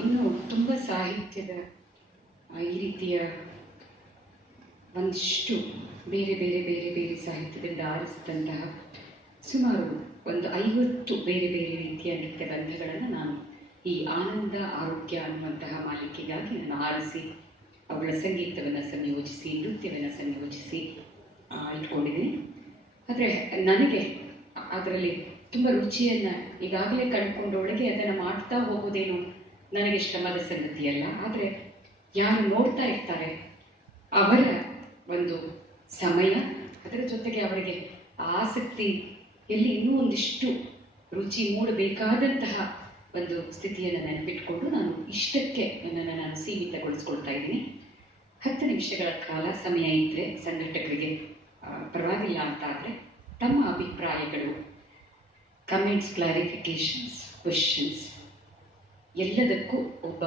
ಇನ್ನು ತುಂಬ ಸಾಹಿತ್ಯದ ಈ ರೀತಿಯ ಒಂದಿಷ್ಟು ಬೇರೆ ಬೇರೆ ಬೇರೆ ಬೇರೆ ಸಾಹಿತ್ಯದಿಂದ ಆರಿಸಿದಂತಹ ಸುಮಾರು ಒಂದು 50 ಬೇರೆ ಬೇರೆ ರೀತಿಯ ನಿತ್ಯ ಬಂಧಗಳನ್ನು ನಾನು ಈ ಆನಂದ ಆರೋಗ್ಯ ಅನ್ನುವಂತಹ ಮಾಲಿಕೆಗಾಗಿ ನಾನು ಆರಿಸಿ ಅವುಗಳ ಸಂಗೀತವನ್ನು ಸಂಯೋಜಿಸಿ ನೃತ್ಯವನ್ನು ಸಂಯೋಜಿಸಿ ಇಟ್ಕೊಂಡಿದ್ದೀನಿ. ಆದರೆ ನನಗೆ ಅದರಲ್ಲಿ ತುಂಬ ರುಚಿಯನ್ನು ಈಗಾಗಲೇ ಕಂಡುಕೊಂಡೊಳಗೆ ಅದನ್ನು ಮಾಡ್ತಾ ಹೋಗೋದೇನು ನನಗೆ ಶ್ರಮದ ಸಂಗತಿಯಲ್ಲ. ಆದರೆ ಯಾರು ನೋಡ್ತಾ ಇರ್ತಾರೆ ಅವರ ಒಂದು ಸಮಯ, ಅದರ ಜೊತೆಗೆ ಅವರಿಗೆ ಆಸಕ್ತಿ ಎಲ್ಲಿ ಇನ್ನೂ ಒಂದಿಷ್ಟು ರುಚಿ ಮೂಡಬೇಕಾದಂತಹ ಒಂದು ಸ್ಥಿತಿಯನ್ನು ನೆನಪಿಟ್ಕೊಂಡು ನಾನು ಇಷ್ಟಕ್ಕೆ ನನ್ನನ್ನು ನಾನು ಸೀಮಿತಗೊಳಿಸ್ಕೊಳ್ತಾ ಇದ್ದೀನಿ. 10 ನಿಮಿಷಗಳ ಕಾಲ ಸಮಯ ಇದ್ದರೆ ಸಂಘಟಕರಿಗೆ ಪರವಾಗಿಲ್ಲ ಅಂತ ಆದರೆ ತಮ್ಮ ಅಭಿಪ್ರಾಯಗಳು, ಕಮೆಂಟ್ಸ್, ಕ್ಲಾರಿಫಿಕೇಶನ್ಸ್, ಕ್ವೆಶನ್ಸ್ ಎಲ್ಲದಕ್ಕೂ ಒಬ್ಬ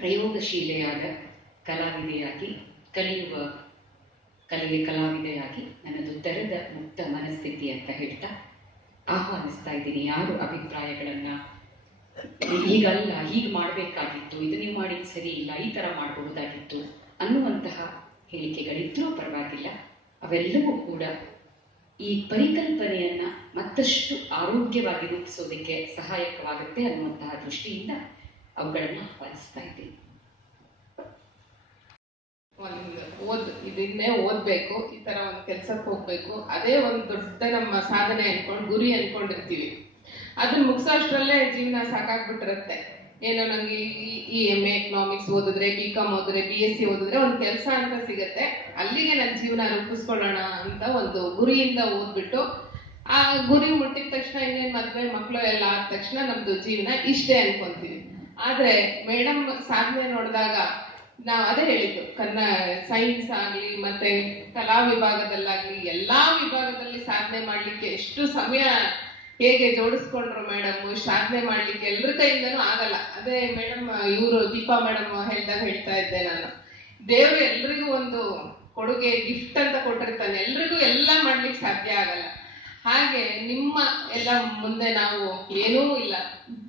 ಪ್ರಯೋಗಶೀಲೆಯಾದ ಕಲಾವಿದೆಯಾಗಿ, ಕಲಿಯುವ ಕಲೆಯ ಕಲಾವಿದೆಯಾಗಿ ನನ್ನದು ತೆರೆದ ಮುಕ್ತ ಮನಸ್ಥಿತಿ ಅಂತ ಹೇಳ್ತಾ ಆಹ್ವಾನಿಸ್ತಾ ಇದ್ದೀನಿ. ಯಾರು ಅಭಿಪ್ರಾಯಗಳನ್ನು ಹೀಗಲ್ಲ, ಹೀಗೆ ಮಾಡಬೇಕಾಗಿತ್ತು, ಇದು ನೀವು ಮಾಡಿದ್ದು ಸರಿ ಇಲ್ಲ, ಈ ಥರ ಮಾಡಬಹುದಾಗಿತ್ತು ಅನ್ನುವಂತಹ ಹೇಳಿಕೆಗಳಿದ್ರೂ ಪರವಾಗಿಲ್ಲ, ಅವೆಲ್ಲವೂ ಕೂಡ ಈ ಪರಿಕಲ್ಪನೆಯನ್ನ ಮತ್ತಷ್ಟು ಆರೋಗ್ಯವಾಗಿ ರೂಪಿಸೋದಕ್ಕೆ ಸಹಾಯಕವಾಗುತ್ತೆ ಅನ್ನುವಂತಹ ದೃಷ್ಟಿಯಿಂದ ಅವುಗಳನ್ನು ಆಹ್ವಾನಿಸ್ತಾ ಇದ್ದೀನಿ. ಇದನ್ನೇ ಓದ್ಬೇಕು, ಈ ತರ ಒಂದು ಕೆಲ್ಸಕ್ಕೆ ಹೋಗ್ಬೇಕು, ಅದೇ ಒಂದು ದೊಡ್ಡ ನಮ್ಮ ಸಾಧನೆ ಅನ್ಕೊಂಡು ಗುರಿ ಅನ್ಕೊಂಡಿರ್ತೀವಿ. ಅದನ್ನ ಮುಗಿಸೋಷ್ಟ್ರಲ್ಲೇ ಜೀವನ ಸಾಕಾಗ್ಬಿಟ್ಟಿರತ್ತೆ. ಏನೋ ನಂಗೆ ಈ MA ಎಕನಾಮಿಕ್ಸ್ ಓದಿದ್ರೆ, BCom ಓದಿದ್ರೆ, BSc ಓದಿದ್ರೆ ಒಂದು ಕೆಲಸ ಅಂತ ಸಿಗತ್ತೆ, ಅಲ್ಲಿಗೆ ನನ್ನ ಜೀವನ ರೂಪಿಸ್ಕೊಳ್ಳೋಣ ಅಂತ ಒಂದು ಗುರಿಯಿಂದ ಓದ್ಬಿಟ್ಟು ಆ ಗುರಿ ಮುಟ್ಟಿದ ತಕ್ಷಣ ಇನ್ನೇನ್ ಮದ್ವೆ ಮಕ್ಕಳು ಎಲ್ಲ ಆದ ತಕ್ಷಣ ನಮ್ದು ಜೀವನ ಇಷ್ಟೇ ಅನ್ಕೊಂತೀವಿ. ಆದ್ರೆ ಮೇಡಮ್ ಸಾಧನೆ ನೋಡಿದಾಗ ನಾವು ಅದೇ ಹೇಳಿದ್ದು, ಸೈನ್ಸ್ ಆಗ್ಲಿ ಮತ್ತೆ ಕಲಾ ವಿಭಾಗದಲ್ಲಾಗ್ಲಿ ಎಲ್ಲಾ ವಿಭಾಗದಲ್ಲಿ ಸಾಧನೆ ಮಾಡ್ಲಿಕ್ಕೆ ಎಷ್ಟು ಸಮಯ ಹೇಗೆ ಜೋಡಿಸ್ಕೊಂಡ್ರು ಮೇಡಮ್, ಸಾಧನೆ ಮಾಡ್ಲಿಕ್ಕೆ ಎಲ್ರ ಕೈಯಿಂದನೂ ಆಗಲ್ಲ. ಅದೇ ಮೇಡಮ್ ಇವರು ದೀಪಾ ಮೇಡಮ್ ಹೇಳ್ತಾ ಇದ್ದೆ ನಾನು, ದೇವ್ರು ಎಲ್ರಿಗೂ ಒಂದು ಕೊಡುಗೆ ಗಿಫ್ಟ್ ಅಂತ ಕೊಟ್ಟಿರ್ತಾನೆ, ಎಲ್ರಿಗೂ ಎಲ್ಲ ಮಾಡ್ಲಿಕ್ಕೆ ಸಾಧ್ಯ ಆಗಲ್ಲ. ಹಾಗೆ ನಿಮ್ಮ ಎಲ್ಲ ಮುಂದೆ ನಾವು ಏನೂ ಇಲ್ಲ,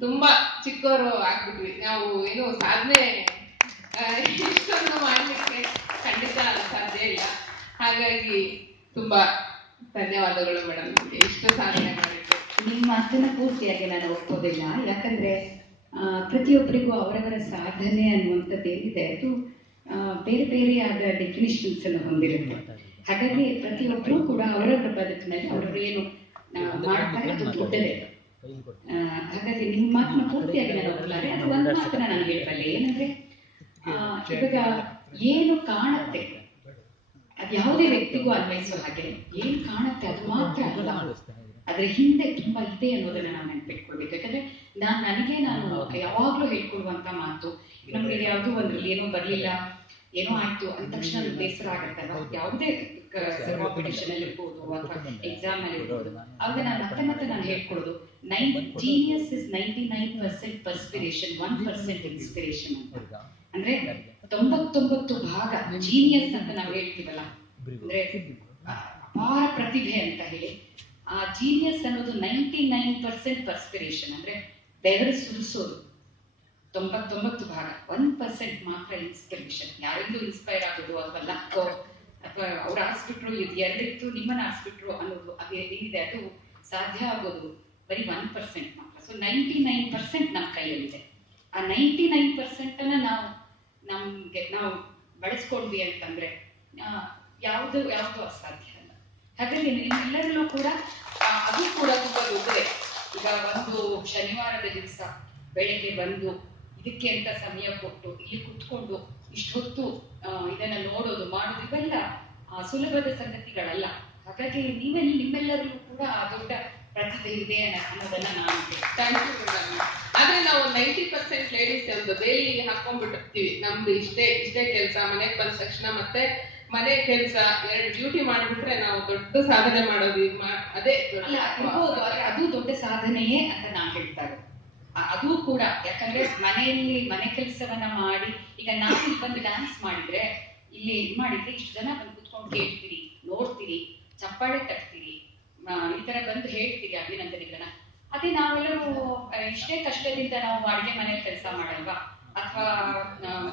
ತುಂಬಾ ಚಿಕ್ಕವರು ಆಗ್ಬಿಟ್ವಿ ನಾವು, ಏನು ಸಾಧನೆ ಇಷ್ಟೊಂದು ಮಾಡ್ಲಿಕ್ಕೆ ಖಂಡಿತ ಸಾಧ್ಯ ಇಲ್ಲ. ಹಾಗಾಗಿ ತುಂಬಾ ಧನ್ಯವಾದಗಳು ಮೇಡಮ್, ಇಷ್ಟು ಸಾಧನೆ ಮಾಡಿದ್ದು. ನಿಮ್ಮ ಮಾತನ್ನ ಪೂರ್ತಿಯಾಗಿ ನಾನು ಒಪ್ಪೋದಿಲ್ಲ. ಯಾಕಂದ್ರೆ ಪ್ರತಿಯೊಬ್ಬರಿಗೂ ಅವರವರ ಸಾಧನೆ ಅನ್ನುವಂಥದ್ದು ಏನಿದೆ ಅದು ಬೇರೆ ಬೇರೆಯಾದ ಡೆಫಿನಿಷನ್ಸ್ ಅನ್ನು ಹೊಂದಿರುತ್ತೆ. ಹಾಗಾಗಿ ಪ್ರತಿಯೊಬ್ಬರೂ ಕೂಡ ಅವರವರ ಬದುಕಿನಲ್ಲಿ ಅವರು ಏನು ಮಾಡ್ತಾರೆ ಅದು ದೊಡ್ಡದೇ. ಹಾಗಾಗಿ ನಿಮ್ಮ ಮಾತನ್ನ ಪೂರ್ತಿಯಾಗಿ ನಾನು ಒಪ್ಪಲಾರೆ. ಅದು ಒಂದು ಮಾತನ್ನ ನಾನು ಹೇಳಬಲ್ಲೆ, ಏನಂದ್ರೆ ಇವಾಗ ಏನು ಕಾಣುತ್ತೆ ಅದು ಯಾವುದೇ ವ್ಯಕ್ತಿಗೂ ಅನ್ವಯಿಸೋ ಹಾಗೆ, ಏನು ಕಾಣುತ್ತೆ ಅದು ಮಾತ್ರ ಅಲ್ಲ, ಅದ್ರ ಹಿಂದೆ ತುಂಬಾ ಇದೆ ಅನ್ನೋದನ್ನ ನಾವು ನೆನ್ಪಿಟ್ಕೊಳ್ಬೇಕು. ಯಾಕಂದ್ರೆ ನಾನು ಯಾವಾಗ್ಲೂ ಹೇಳ್ಕೊಡುವಂತ ಮಾತು, ನಮ್ಗೆ ಯಾವ್ದೋ ಒಂದ್ರಲ್ಲಿ ಏನೋ ಬರ್ಲಿಲ್ಲ, ಏನೋ ಆಯ್ತು ಅಂದ ತಕ್ಷಣ ನಮ್ಗೆ ಬೇಸರ ಆಗತ್ತಲ್ಲ, ಯಾವುದೇ ಕಾಂಪಿಟೇಷನ್ ಅಲ್ಲಿ ಇರ್ಬೋದು ಅಥವಾ ಎಕ್ಸಾಮ್ ಅಲ್ಲಿ ಇರ್ಬೋದು, ಆಗ ನಾನು ಹೇಳ್ಕೊಡೋದು, ಜೀನಿಯಸ್ ಇಸ್ 99% ಪರ್ಸ್ಪಿರೇಷನ್, 1% ಇನ್ಸ್ಪಿರೇಷನ್ ಅಂತ. ಅಂದ್ರೆ 99 ಭಾಗ ಜೀನಿಯಸ್ ಅಂತ ನಾವು ಹೇಳ್ತೀವಲ್ಲ, ಅಂದ್ರೆ ಅಪಾರ ಪ್ರತಿಭೆ ಅಂತ ಹೇಳಿ, ಆ ಜೀನಿಯಸ್ ಅನ್ನೋದು 99% ಪರ್ಸ್ಪಿರೇಷನ್, ಅಂದ್ರೆ ಬೆವರು ಸುರಿಸೋದು 99 ಭಾಗ, 1% ಮಾತ್ರ ಇನ್ಸ್ಪಿರೇಷನ್. ಯಾರಿಂದೂ ಇನ್ಸ್ಪೈರ್ ಆಗೋದು ಅಥವಾ ಲಕ್ಕೋ ಅಥವಾ ಅವ್ರು ಆರಿಸ್ಬಿಟ್ರು, ಇದು ಎರಡಿತ್ತು ನಿಮ್ಮನ್ನ ಆರಿಸ್ಬಿಟ್ರು ಅನ್ನೋದು ಅದು ಏನಿದೆ ಅದು ಸಾಧ್ಯ ಆಗೋದು ಬರೀ 1% ಮಾತ್ರ. ಸೊ 99% ನಮ್ಮ ಕೈಯಲ್ಲಿದೆ. ಆ 99% ಅನ್ನ ನಾವು ಬಳಸ್ಕೊಂಡ್ವಿ ಅಂತಂದ್ರೆ ಯಾವುದು ಅಸಾಧ್ಯ ಅಲ್ಲ. ಹಾಗಾಗಿ ನಿಮ್ಮೆಲ್ಲರಲ್ಲೂ ಕೂಡ ಅದು ಕೂಡ ತುಂಬಾ ದೊಡ್ಡದೆ. ಈಗ ಒಂದು ಶನಿವಾರದ ದಿವಸ ಬೆಳಗ್ಗೆ ಬಂದು ಇದಕ್ಕೆ ಅಂತ ಸಮಯ ಕೊಟ್ಟು ಇಲ್ಲಿ ಕುತ್ಕೊಂಡು ಇಷ್ಟೊತ್ತು ಇದನ್ನ ನೋಡೋದು ಮಾಡೋದು ಇವೆಲ್ಲ ಸುಲಭದ ಸಂಗತಿಗಳಲ್ಲ. ಹಾಗಾಗಿ ನಿಮ್ಮೆಲ್ಲರಿಗೂ ಕೂಡ ದೊಡ್ಡ ಪ್ರತಿಭೆ ಇದೆ ಅನ್ನೋದನ್ನ ನಾನು ಥ್ಯಾಂಕ್ ಯು ಮೇಡಮ್. ಆದ್ರೆ ನಾವು 90% ಲೇಡೀಸ್ ಒಂದು ಬೇಲಿ ಹಾಕೊಂಡ್ಬಿಟ್ಟಿರ್ತೀವಿ, ನಮ್ದು ಇಷ್ಟೇ ಕೆಲಸ, ಮನೆಗೆ ಬಂದ ತಕ್ಷಣ ಮತ್ತೆ ಮನೆ ಕೆಲಸ 2 ಡ್ಯೂಟಿ ಮಾಡ್ಬಿಟ್ರೆ ನಾವು ದೊಡ್ಡ ಸಾಧನೆ ಮಾಡೋದು ಅದೇ ಇರ್ಬೋದು. ಅದು ದೊಡ್ಡ ಸಾಧನೆಯೇ ಅಂತ ನಾನು ಹೇಳ್ತಾ ಇರೋದು. ಅದು ಕೂಡ ಯಾಕಂದ್ರೆ ಮನೆ ಕೆಲಸವನ್ನ ಮಾಡಿ, ಈಗ ನಾವು ಇಲ್ಲಿ ಬಂದು ಡ್ಯಾನ್ಸ್ ಮಾಡಿದ್ರೆ, ಇಲ್ಲಿ ಮಾಡಿದ್ರೆ ಇಷ್ಟು ಜನ ಬಂದು ಕುತ್ಕೊಂಡು ಕೇಳ್ತೀರಿ, ನೋಡ್ತೀರಿ, ಚಪ್ಪಾಳೆ ತಟ್ತೀರಿ, ಈ ತರ ಬಂದು ಹೇಳ್ತೀರಿ ಅಭಿನಂದನೆಗಳನ್ನ. ಅದೇ ನಾವೆಲ್ಲರೂ ಇಷ್ಟೇ ಕಷ್ಟದಿಂದ ನಾವು ಅಡಿಗೆ ಮನೇಲಿ ಕೆಲಸ ಮಾಡಲ್ವಾ, ಅಥವಾ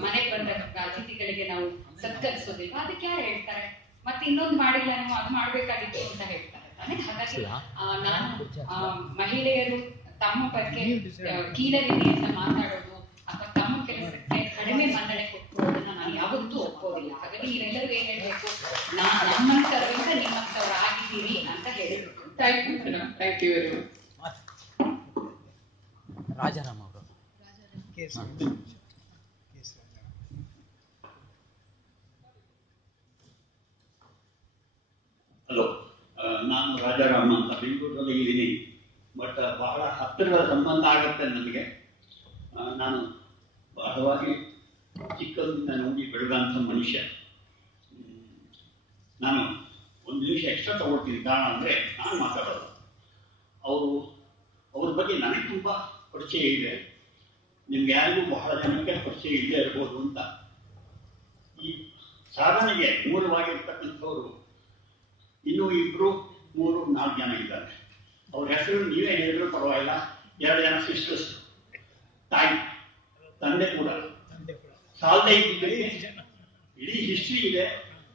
ಮನೆಗೆ ಬಂದ ಅತಿಥಿಗಳಿಗೆ ನಾವು ಸತ್ಕರಿಸೋದಿಲ್ವಾ, ಅದಕ್ಕೆ ಯಾರು ಹೇಳ್ತಾರೆ? ಮತ್ತೆ ಇನ್ನೊಂದು ಮಾಡಿಲ್ಲ ನೀವು ಅದು ಮಾಡ್ಬೇಕಾಗಿತ್ತು ಅಂತ ಹೇಳ್ತಾರೆ ತಾನೆ. ಹಾಗಾಗಿ ನಾನು ಮಹಿಳೆಯರು ತಮ್ಮ ಬಗ್ಗೆ ಕೀಳರಿಮೆಯಿಂದ ಮಾತಾಡೋದು ಅಥವಾ ತಮ್ಮ ಕೆಲಸಕ್ಕೆ ಕಡಿಮೆ ಮನ್ನಣೆ ಕೊಟ್ಟುಕೊಳ್ಳೋದನ್ನ ನಾನು ಯಾವತ್ತೂ ಒಪ್ಪೋದಿಲ್ಲ. ಹಾಗಾಗಿ ನೀವೆಲ್ಲರೂ ಏನ್ ಹೇಳ್ಬೇಕು, ನಮ್ಮಂತವರಿಂದ ನಿಮ್ಮಂತವ್ರು ಆಗಿದ್ದೀರಿ ಅಂತ ಹೇಳಿದ್ರು. Thank you madam, thank you very much. Rajaram ಅವರು ಹಲೋ, ನಾನು ರಾಜಾರಾಮ್ ಅಂತ ಬೆಂಗಳೂರಲ್ಲಿ ಇದ್ದೀನಿ. ಬಟ್ ಬಹಳ ಹತ್ತಿರದ ಸಂಬಂಧ ಆಗತ್ತೆ ನನಗೆ. ನಾನು ಬಹಳವಾಗಿ ಚಿಕ್ಕಂದಿನ ನೋಡಿ ಬೆಳೆದಂಥ ಮನುಷ್ಯ. ನಾನು ಒಂದು ನಿಮಿಷ ಎಕ್ಸ್ಟ್ರಾ ತಗೊಳ್ತೀನಿ. ಕಾರಣ ಅಂದರೆ ನಾನು ಮಾತಾಡೋದು, ಅವ್ರ ಬಗ್ಗೆ ನನಗೆ ತುಂಬ ಪರಿಚಯ ಇದೆ, ನಿಮ್ಗೆ ಯಾರಿಗೂ ಬಹಳ ಜನಕ್ಕೆ ಪರಿಚಯ ಇಲ್ಲದೆ ಇರ್ಬೋದು ಅಂತ. ಈ ಸಾಧನೆಗೆ ಮೂಲವಾಗಿರ್ತಕ್ಕಂಥವ್ರು ಇನ್ನೂ 2, 3, 4 ಜನ ಇದ್ದಾರೆ. ಅವ್ರ ಹೆಸರು ನೀವೇ ಹೇಳಿದ್ರು ಪರವಾಗಿಲ್ಲ. 2 ಜನ ಸಿಸ್ಟರ್ಸ್, ತಾಯಿ ತಂದೆ ಕೂಡ ಸಾಲದೇ ಇದ್ದಿದ್ದಕ್ಕೆ ಇಡೀ ಹಿಸ್ಟ್ರಿ ಇದೆ,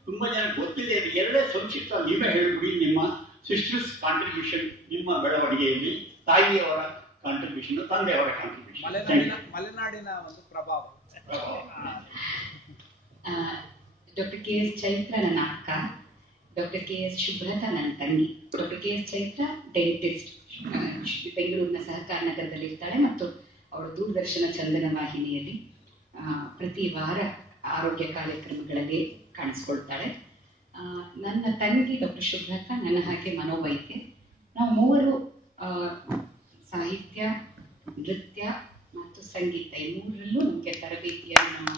ತುಂಬಾ ಜನ ಗೊತ್ತಿದೆ. 2 ಸಂಕ್ಷಿಪ್ತ ನೀವೇ ಹೇಳ್ಬಿಡಿ, ನಿಮ್ಮ ಸಿಸ್ಟರ್ಸ್ ಕಾಂಟ್ರಿಬ್ಯೂಷನ್ ನಿಮ್ಮ ಬೆಳವಣಿಗೆಯಲ್ಲಿ, ತಾಯಿಯವರ ಕಾಂಟ್ರಿಬ್ಯೂಷನ್, ತಂದೆಯವರ ಕಾಂಟ್ರಿಬ್ಯೂಷನ್, ಮಲೆನಾಡಿನ ಒಂದು ಪ್ರಭಾವ. ಡಾಕ್ಟರ್ ಕೆ ಎಸ್ ಚೈತ್ರ ನನ್ನ ಅಕ್ಕ, ಡಾಕ್ಟರ್ ಕೆ ಎಸ್ ಶುಭ್ರತಾ ನನ್ನ ತಂಗಿ. Doctor K S Chaitra dentist, ಬೆಂಗಳೂರಿನ ಸಹಕಾರ ನಗರದಲ್ಲಿ ಇರ್ತಾಳೆ ಮತ್ತು ಅವಳು ದೂರದರ್ಶನ ಚಂದನ ವಾಹಿನಿಯಲ್ಲಿ ಪ್ರತಿ ವಾರ ಆರೋಗ್ಯ ಕಾರ್ಯಕ್ರಮಗಳಲ್ಲಿ ಕಾಣಿಸ್ಕೊಳ್ತಾಳೆ. ನನ್ನ ತಂಗಿ ಡಾಕ್ಟರ್ ಶುಭ್ರತಾ ನನ್ನ ಹಾಗೆ ಮನೋವೈದ್ಯೆ. ನಾವು ಮೂವರು ಸಾಹಿತ್ಯ, ನೃತ್ಯ ಮತ್ತು ಸಂಗೀತ ಈ ಮೂರರಲ್ಲೂ ನಮಗೆ ತರಬೇತಿಯನ್ನು ನಮ್ಮ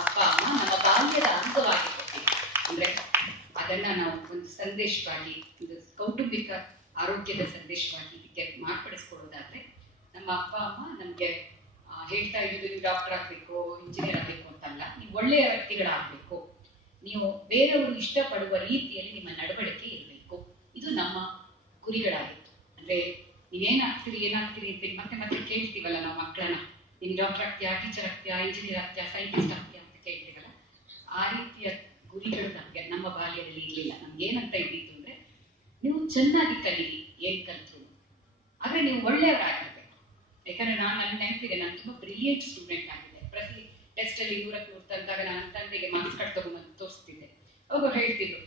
ಅಪ್ಪ ಅಮ್ಮ ನಮ್ಮ ಬಾಲ್ಯದ ಅಂಗವಾಗಿ ಕೊಟ್ಟಿದ್ದಾರೆ. ಅಂದ್ರೆ ಅದನ್ನ ನಾವು ಒಂದು ಸಂದೇಶವಾಗಿ, ಒಂದು ಕೌಟುಂಬಿಕ ಆರೋಗ್ಯದ ಸಂದೇಶವಾಗಿ ಇದಕ್ಕೆ ಮಾರ್ಪಡಿಸ್ಕೊಳ್ಳೋದಾದ್ರೆ, ನಮ್ಮ ಅಪ್ಪ ಅಮ್ಮ ನಮ್ಗೆ ಹೇಳ್ತಾ ಇರೋದು ನೀವು ಡಾಕ್ಟರ್ ಆಗ್ಬೇಕು, ಇಂಜಿನಿಯರ್ ಆಗ್ಬೇಕು ಅಂತಲ್ಲ, ನೀವು ಒಳ್ಳೆಯ ವ್ಯಕ್ತಿಗಳಾಗ್ಬೇಕು, ನೀವು ಬೇರೆಯವರು ಇಷ್ಟಪಡುವ ರೀತಿಯಲ್ಲಿ ನಿಮ್ಮ ನಡವಳಿಕೆ ಇರಬೇಕು. ಇದು ನಮ್ಮ ಗುರಿಗಳಾಗಿತ್ತು. ಅಂದ್ರೆ ನೀವೇನಾಗ್ತೀರಿ ಏನಾಗ್ತೀರಿ ಅಂತ ಮತ್ತೆ ಮತ್ತೆ ಕೇಳ್ತೀವಲ್ಲ ನಾವು ಮಕ್ಕಳನ್ನ, ನೀನು ಡಾಕ್ಟರ್ ಆಗ್ತೀಯಾ, ಟೀಚರ್ ಆಗ್ತೀಯಾ, ಇಂಜಿನಿಯರ್ ಆಗ್ತೀಯಾ, ಸೈಂಟಿಸ್ಟ್ ಆಗ್ತೀಯಾ ಅಂತ ಕೇಳ್ತೀವಲ್ಲ, ಆ ರೀತಿಯ ಗುರಿಗಳು ನಮ್ಗೆ ನಮ್ಮ ಬಾಲ್ಯದಲ್ಲಿ ಇರಲಿಲ್ಲ. ನಮ್ಗೆ ಏನಂತ ಇದ್ದಿತ್ತು ಅಂದ್ರೆ, ನೀವು ಚೆನ್ನಾಗಿ ಕಲೀರಿ, ಏನ್ ಕಲ್ತ್ರು, ಆದ್ರೆ ನೀವು ಒಳ್ಳೆಯವರಾಗಿರ್ಬೇಕು. ಯಾಕಂದ್ರೆ ನನ್ನ ನೆನಪಿದೆ, ನಾನು ತುಂಬಾ ಬ್ರಿಲಿಯಂಟ್ ಸ್ಟೂಡೆಂಟ್ ಆಗಿದೆ. ಪ್ರತಿ ಟೆಸ್ಟ್ ಅಲ್ಲಿ 100ಕ್ಕೆ 100 ತಂದಾಗ ನಾನು ತಂದೆಗೆ ಮಾರ್ಕ್ಸ್ ಕಾರ್ಡ್ ತಗೊಂಡ್ಬಂದು ತೋರಿಸ್ತಿದ್ದೆ. ಅವಾಗ ಹೇಳ್ತಿದ್ರು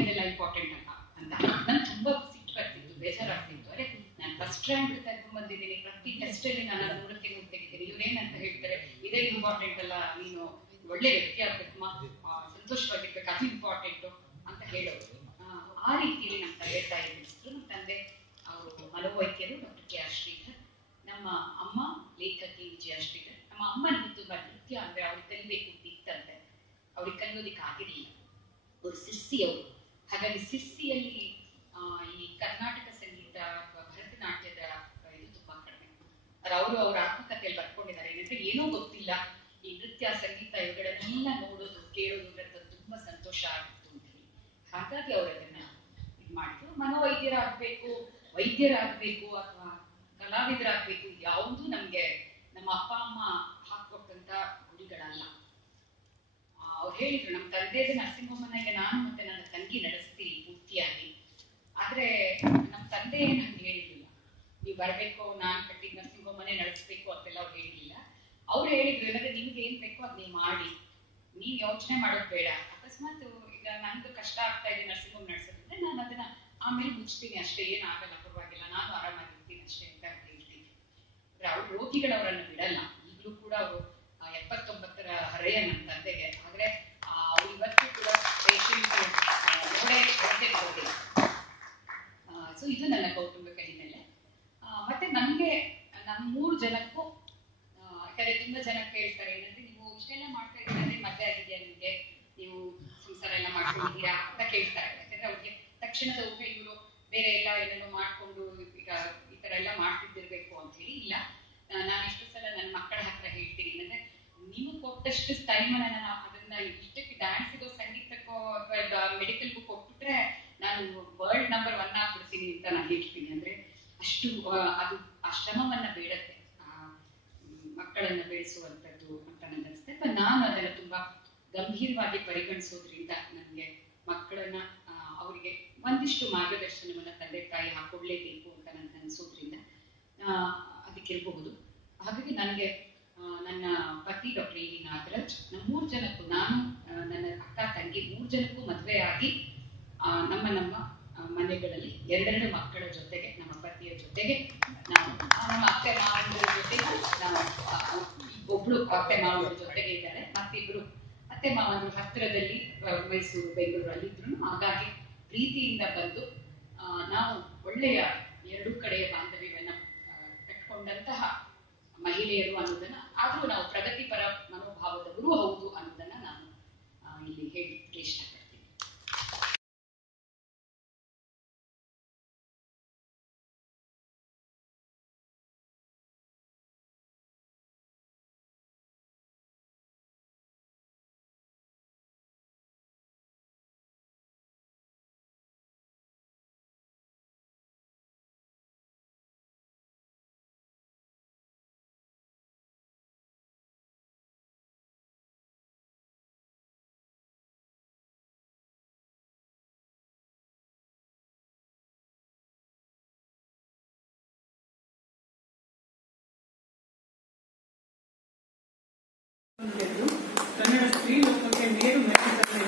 ಇದೆಲ್ಲ ಇಂಪಾರ್ಟೆಂಟ್ ಅಲ್ಲ ಅಂತ. ನಾನು ತುಂಬಾ ಸಿಟ್ಟು ಬರ್ತಿತ್ತು, ಬೇಜಾರಾಗ್ತಿತ್ತು. ಅರೆ ನಾನು ಫಸ್ಟ್ ರ್ಯಾಂಕ್ ತೆಗೆದು ಬಂದಿದ್ದೀನಿ, ಪ್ರತಿ ಟೆಸ್ಟ್ ಅಲ್ಲಿ ನಾನು 100ಕ್ಕೆ 100 ತೆಗಿತೀನಿ, ಇವ್ರೇನಂತ ಹೇಳ್ತಾರೆ ಇದೇ ಇಂಪಾರ್ಟೆಂಟ್ ಅಲ್ಲ, ನೀನು ಒಳ್ಳೆ ವ್ಯಕ್ತಿ ಆಗ್ಬೇಕು, ಸಂತೋಷವಾಗಿರ್ಬೇಕು, ಅದು ಇಂಪಾರ್ಟೆಂಟು ಅಂತ ಹೇಳೋರು. ಆ ರೀತಿಯಲ್ಲಿ ನಮ್ಮ ತಂದೆ ತಾಯಿ ಬೆಳೆಸಿದ್ರು. ನಮ್ಮ ತಂದೆ ಅವರು ಮನೋವೈದ್ಯರು, ಡಾಕ್ಟರ್ ಕೆ ಆರ್ ಶ್ರೀಧರ್. ನಮ್ಮ ಅಮ್ಮ ಲೇಖಕಿ ವಿಜಯ ಶ್ರೀಧರ್. ನಮ್ಮ ಅಮ್ಮನಿಗೆ ತುಂಬಾ ನೃತ್ಯ ಅಂದ್ರೆ ಅವ್ರಿಗೆ ಕಲಿಬೇಕು ಅಂತ ಇತ್ತಂತೆ, ಅವ್ರಿಗೆ ಕಲಿಯೋದಿಕ್ಕೆ ಆಗಿರಲಿಲ್ಲ. ಅವರು ಸಿರ್ಸಿಯವರು. ಹಾಗಾಗಿ ಸಿರ್ಸಿಯಲ್ಲಿ ಈ ಕರ್ನಾಟಕ ಸಂಗೀತ ಅಥವಾ ಭರತನಾಟ್ಯದ ಇದು ತುಂಬಾ ಕಡಿಮೆ. ಅವರು ಅವರ ಆತ್ಮಕಥೆಯಲ್ಲಿ ಬರ್ಕೊಂಡಿದ್ದಾರೆ, ಏನಂದ್ರೆ ಏನೋ ಗೊತ್ತಿಲ್ಲ, ಈ ನೃತ್ಯ ಸಂಗೀತ ಇವುಗಳನ್ನೆಲ್ಲ ನೋಡೋದು ಕೇಳೋದು ಅಂದ್ರೆ ತುಂಬಾ ಸಂತೋಷ ಆಗಿತ್ತು ಅಂತ ಹೇಳಿ. ಹಾಗಾಗಿ ಅವರು ಅದನ್ನ ಇದು ಮಾಡಿದ್ರು. ಮನೋವೈದ್ಯರಾಗಬೇಕು, ವೈದ್ಯರಾಗಬೇಕು ಅಥವಾ ಕಲಾವಿದರಾಗಬೇಕು, ಯಾವುದು ನಮ್ಗೆ ನಮ್ಮ ಅಪ್ಪ ಅಮ್ಮ ಹಾಕೊಟ್ಟಂತ ಗುರಿಗಳಲ್ಲ. ಅವ್ರು ಹೇಳಿದ್ರು, ನಮ್ಮ ತಂದೆದು ನರ್ಸಿಂಗ್ ಹೋಮನ್ನ ಈಗ ನಾನು ಮತ್ತೆ ನನ್ನ ತಂಗಿ ನಡೆಸ್ತೀವಿ ಪೂರ್ತಿಯಾಗಿ. ಆದ್ರೆ ನಮ್ಮ ತಂದೆ ಏನ್ ಹಂಗೆ ಹೇಳಿರ್ಲಿಲ್ಲ, ನೀವು ಬರ್ಬೇಕು, ನಾನ್ ಕಟ್ಟಿದ ನರ್ಸಿಂಗ್ ಹೋಮನ್ನೇ ನಡೆಸ್ಬೇಕು ಅಂತೆಲ್ಲ ಅವ್ರು ಹೇಳಿರ್ಲಿಲ್ಲ. ಅವ್ರು ಹೇಳಿದ್ರು, ಏನಂದ್ರೆ ನಿಮ್ಗೆ ಏನ್ ಬೇಕೋ ಅದ್ ನೀವು ಮಾಡಿ, ನೀವ್ ಯೋಚನೆ ಮಾಡೋದು ಬೇಡ. ಅಕಸ್ಮಾತ್ ಈಗ ನಂದು ಕಷ್ಟ ಆಗ್ತಾ ಇದೆ ನರ್ಸಿಂಗ್ ಹೋಮ್ ನಡೆಸೋದಂದ್ರೆ ನಾನು ಅದನ್ನ ಆಮೇಲೆ ಮುಚ್ತೀನಿ ಅಷ್ಟೇ, ಏನಾಗಲ್ಲ, ಪರವಾಗಿಲ್ಲ, ನಾನು ಆರಾಮಾಗಿರ್ತೀನಿ ಅಷ್ಟೇ ಅಂತ ಹೇಳ್ತೀನಿ. ಅಂದ್ರೆ ಅವ್ರು ರೋಗಿಗಳವರನ್ನು ಬಿಡಲ್ಲ. ಈಗಲೂ ಕೂಡ ಅವರು 79ರ ಹರೆಯ ನನ್ನ ತಂದೆಗೆ. ಆದ್ರೆ ಅವ್ರು ಇವತ್ತು ಕೂಡ ಪೇಷಂಟ್ ನೋಡೇ ಹೋಗಿಲ್ಲ. ಸೊ ಇದು ನನ್ನ ಕೌಟುಂಬಿಕ ಹಿನ್ನೆಲೆ. ಮತ್ತೆ ನಮ್ಗೆ ನಮ್ಮ 3 ಜನಕ್ಕೂ ಯಾಕಂದ್ರೆ ತುಂಬಾ ಜನ ಕೇಳ್ತಾರೆ, ಏನಂದ್ರೆ ನೀವು ಇಷ್ಟೆಲ್ಲ ಮಾಡ್ತಾ ಇದ್ದೀರಿ, ಮದ್ವೆ ಆಗಿದೆಯಾ ನಿಮ್ಗೆ, ನೀವು ಸಂಸಾರ ಎಲ್ಲ ಮಾಡ್ಕೊಂಡಿದ್ದೀರಾ ಅಂತ ಕೇಳ್ತಾರೆ. ಯಾಕಂದ್ರೆ ಅವ್ರಿಗೆ ತಕ್ಷಣದ ಊಹೆ ಇವರು ಬೇರೆ ಎಲ್ಲ ಏನೇನೋ ಮಾಡ್ಕೊಂಡು ಈಗ ಈ ತರ ಎಲ್ಲ ಮಾಡ್ತಿದ್ದಿರ್ಬೇಕು ಅಂತ ಹೇಳಿ. ಇಲ್ಲ, ನಾನು ಎಷ್ಟು ಸಲ ನನ್ನ ಮಕ್ಕಳ ಹತ್ರ ಹೇಳ್ತೀನಿ, ಏನಂದ್ರೆ ನೀವು ಕೊಟ್ಟಷ್ಟು ಟೈಮನ್ನ ನಾನು ಅದನ್ನ ಇಷ್ಟಕ್ಕೆ ಡ್ಯಾನ್ಸ್ಗೋ, ಸಂಗೀತಕ್ಕೋ ಅಥವಾ ಮೆಡಿಕಲ್ಗೂ ಕೊಟ್ಬಿಟ್ರೆ ನಾನು ವರ್ಲ್ಡ್ ನಂಬರ್ 1 ಆಗ್ಬಿಡ್ತೀನಿ ಅಂತ ನಾನು ಹೇಳ್ತೀನಿ. ಅಂದ್ರೆ ಅಷ್ಟು ಅದು ಆ ಶ್ರಮವನ್ನ ಬೇಡತ್ತೆ ಮಕ್ಕಳನ್ನ ಬೆಳೆಸುವಂಥದ್ದು ಅಂತ ನನಗೆ ಅನಿಸುತ್ತೆ. ಅಥವಾ ನಾನು ಅದನ್ನ ತುಂಬಾ ಗಂಭೀರವಾಗಿ ಪರಿಗಣಿಸೋದ್ರಿಂದ ನನಗೆ ಮಕ್ಕಳನ್ನ ಅವರಿಗೆ ಒಂದಿಷ್ಟು ಮಾರ್ಗದರ್ಶನವನ್ನ ತಂದೆ ತಾಯಿ ಹಾಕೊಡ್ಲೇಬೇಕು ಅಂತ ನನಗೆ ಅನಿಸೋದ್ರಿಂದ ಅದಕ್ಕಿರಬಹುದು. ಹಾಗಾಗಿ ನನಗೆ ನನ್ನ ಪತಿ ಡಾಕ್ಟರ್ ಇ ವಿ ನಾಗರಾಜ್, ನಮ್ಮ 3 ಜನಕ್ಕೂ, ನಾನು ನನ್ನ ಅಕ್ಕ ತಂಗಿ 3 ಜನಕ್ಕೂ ಮದುವೆ ಆಗಿ ನಮ್ಮ ಮನೆಗಳಲ್ಲಿ 2 ಮಕ್ಕಳ ಜೊತೆಗೆ, ನಮ್ಮ ಪತಿಯ ಜೊತೆಗೆ ನಾವು ನಮ್ಮ ಅತ್ತೆ ಮಾವನ ಜೊತೆಗೆ, ನಾವು ಒಬ್ಳು ಅತ್ತೆ ಮಾವನ ಜೊತೆಗೆ ಇದ್ದಾರೆ, ಮತ್ತಿಬ್ರು ಅತ್ತೆ ಮಾವನ ಹತ್ತಿರದಲ್ಲಿ ಮೈಸೂರು ಬೆಂಗಳೂರು ಅಲ್ಲಿದ್ರು. ಹಾಗಾಗಿ ಪ್ರೀತಿಯಿಂದ ಬಂದು ನಾವು ಒಳ್ಳೆಯ 2 ಕಡೆಯ ಬಾಂಧವ್ಯವನ್ನ ಕಟ್ಕೊಂಡಂತಹ ಮಹಿಳೆಯರು ಅನ್ನೋದನ್ನ, ಆದ್ರೂ ನಾವು ಪ್ರಗತಿಪರ ಮನೋಭಾವದವರು ಹೌದು ಅನ್ನೋದನ್ನ ನಾನು ಇಲ್ಲಿ ಹೇಳಲಿಕ್ಕೆ ಇಷ್ಟಪಡ್ತೀನಿ. ಕನ್ನಡ ಸ್ತ್ರೀ ಲೋಕಕ್ಕೆ ಮೇರು ಮೆಟ್ಟಿಸಲು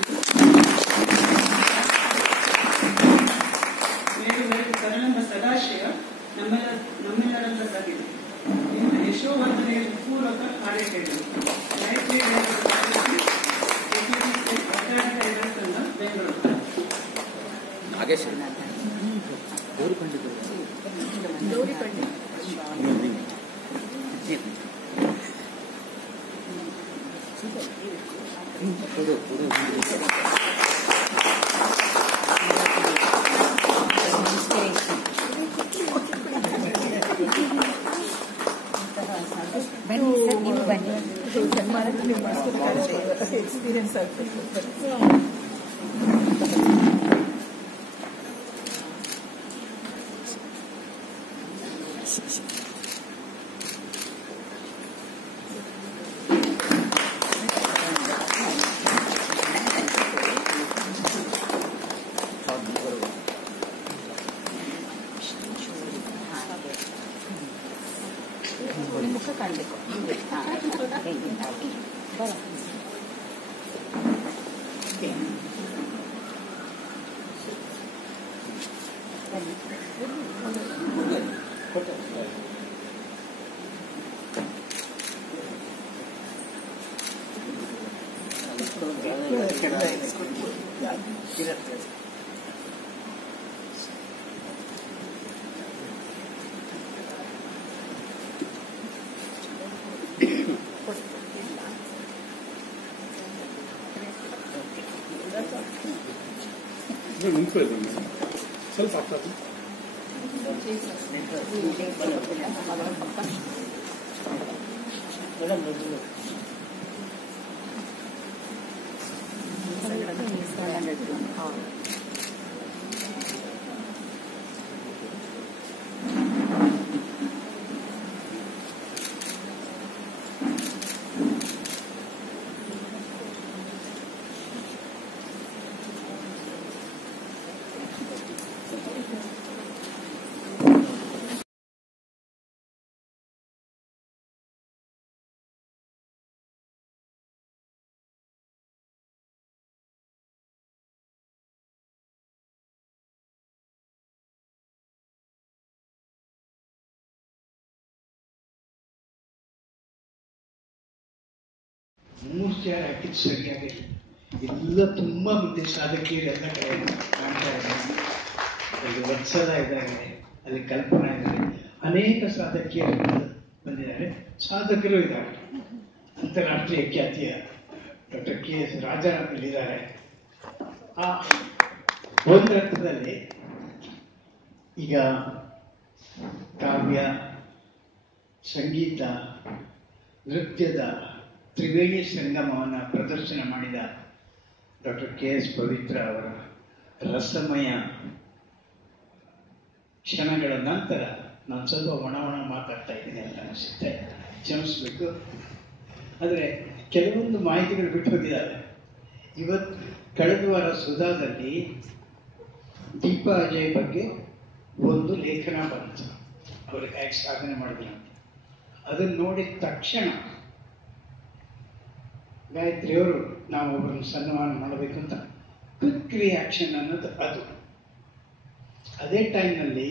ನಾಗೇಶ್ ಗೌರಿ ಪಂಡಿತರು ಬನ್ನಿ ಸರ್, ನೀವು ಬನ್ನಿ. ಸನ್ಮಾನಕ್ಕೆ ನೀವು ಮಾಡಿಸ್ಕೊಬೇಕಾಗುತ್ತೆ, ಎಕ್ಸ್ಪೀರಿಯನ್ಸ್ ಆಗ್ತದೆ. ಮುಖ ಕಾಣಬೇಕು. ಸ್ವಲ್ಪ ಆಗ್ತದೆ. ಮೂರು ಚೇರ್ ಹಾಕಿದ್ದು ಸರಿಯಾಗಿಲ್ಲ. ಎಲ್ಲ ತುಂಬಾ ಮುಂದೆ ಸಾಧಕಿಯರೆಲ್ಲ ಕಡೆ ಕಾಣ್ತಾ ಇದ್ದಾರೆ. ಅಲ್ಲಿ ವತ್ಸಲ ಇದ್ದಾರೆ, ಅಲ್ಲಿ ಕಲ್ಪನಾ ಇದ್ದಾರೆ, ಅನೇಕ ಸಾಧಕಿಯರು ಬಂದಿದ್ದಾರೆ, ಸಾಧಕರು ಇದ್ದಾರೆ. ಅಂತಾರಾಷ್ಟ್ರೀಯ ಖ್ಯಾತಿಯ ಡಾಕ್ಟರ್ KS ರಾಜಾರಾಮ್ ಇಲ್ಲಿದ್ದಾರೆ. ಆ ಒಂದರ್ಥದಲ್ಲಿ ಈಗ ಕಾವ್ಯ, ಸಂಗೀತ, ನೃತ್ಯದ ತ್ರಿವೇಣಿ ಸಂಗಮವನ್ನು ಪ್ರದರ್ಶನ ಮಾಡಿದ ಡಾಕ್ಟರ್ KS ಪವಿತ್ರ ಅವರ ರಸಮಯ ಕ್ಷಣಗಳ ನಂತರ ನಾನು ಸ್ವಲ್ಪ ಒಣ ಮಾತಾಡ್ತಾ ಇದ್ದೀನಿ ಅಂತ ಅನಿಸುತ್ತೆ, ಕ್ಷಮಿಸಬೇಕು. ಆದರೆ ಕೆಲವೊಂದು ಮಾಹಿತಿಗಳು ಬಿಟ್ಟು ಹೋಗಿದ್ದಾವೆ. ಇವತ್ತು ಕಳೆದ ವಾರ ಸುಧಾದಲ್ಲಿ ದೀಪಾ ಅಜಯ್ ಬಗ್ಗೆ ಒಂದು ಲೇಖನ ಬಂತು, ಅವರು ಹೇಗೆ ಸಾಧನೆ ಮಾಡಿದ್ರು ಅಂತ. ಅದನ್ನು ನೋಡಿದ ತಕ್ಷಣ ಗಾಯತ್ರಿ ಅವರು ನಾವು ಒಬ್ಬರನ್ನು ಸನ್ಮಾನ ಮಾಡಬೇಕು ಅಂತ ಕ್ವಿಕ್ ರಿಯಾಕ್ಷನ್ ಅನ್ನೋದು ಅದು. ಅದೇ ಟೈಮ್ನಲ್ಲಿ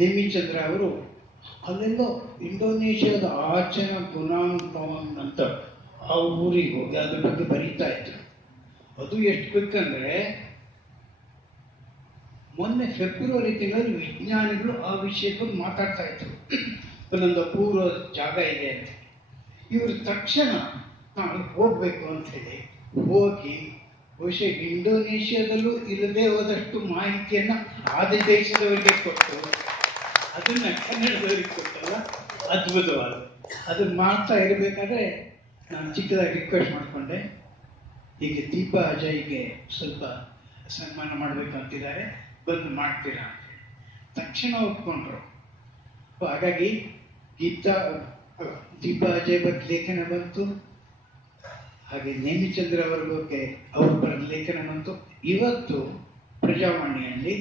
ನೇಮಿಚಂದ್ರ ಅವರು ಅಲ್ಲೆಲ್ಲೋ ಇಂಡೋನೇಷ್ಯಾದ ಆಚನ ಗುನಾಂಗ್ ಭವನ್ ಅಂತ ಆ ಊರಿಗೆ ಹೋಗಿ ಅದ್ರ ಬಗ್ಗೆ ಬರೀತಾ ಇದ್ರು. ಅದು ಎಷ್ಟು ಕ್ವಿಕ್ ಅಂದ್ರೆ ಮೊನ್ನೆ ಫೆಬ್ರವರಿ ತಿಂಗಳಲ್ಲಿ ವಿಜ್ಞಾನಿಗಳು ಆ ವಿಷಯಕ್ಕೆ ಮಾತಾಡ್ತಾ ಇದ್ರು, ಒಂದೊಂದು ಅಪೂರ್ವ ಜಾಗ ಇದೆ ಅಂತ. ಇವರು ತಕ್ಷಣ ನಾವು ಹೋಗ್ಬೇಕು ಅಂತ ಹೇಳಿ ಹೋಗಿ ಬಹುಶಃ ಇಂಡೋನೇಷ್ಯಾದಲ್ಲೂ ಇಲ್ಲದೆ ಹೋದಷ್ಟು ಮಾಹಿತಿಯನ್ನ ಆದಿ ದೇಶದವರಿಗೆ ಕೊಟ್ಟು ಅದನ್ನ ಕನ್ನಡದವರಿಗೆ ಕೊಟ್ಟಲ್ಲ, ಅದ್ಭುತವಾದ. ಅದನ್ನ ಮಾಡ್ತಾ ಇರಬೇಕಾದ್ರೆ ನಾನು ಚಿಕ್ಕದಾಗಿ ರಿಕ್ವೆಸ್ಟ್ ಮಾಡಿಕೊಂಡೆ, ಹೀಗೆ ದೀಪಾ ಅಜಯ್ಗೆ ಸ್ವಲ್ಪ ಸನ್ಮಾನ ಮಾಡಬೇಕು ಅಂತಿದ್ದಾರೆ, ಬಂದು ಮಾಡ್ತೀರಾ ಅಂತ ಹೇಳಿ. ತಕ್ಷಣ ಒಪ್ಕೊಂಡ್ರು. ಹಾಗಾಗಿ ದೀಪಾ ಅಜಯ್ ಬಗ್ಗೆ ಲೇಖನ ಬಂತು, ಹಾಗೆ ನೇಮಿಚಂದ್ರ ಅವರ ಬಗ್ಗೆ ಅವ್ರ ಬರೆದ ಲೇಖನ ಬಂತು. ಇವತ್ತು ಪ್ರಜಾವಾಣಿಯಲ್ಲಿ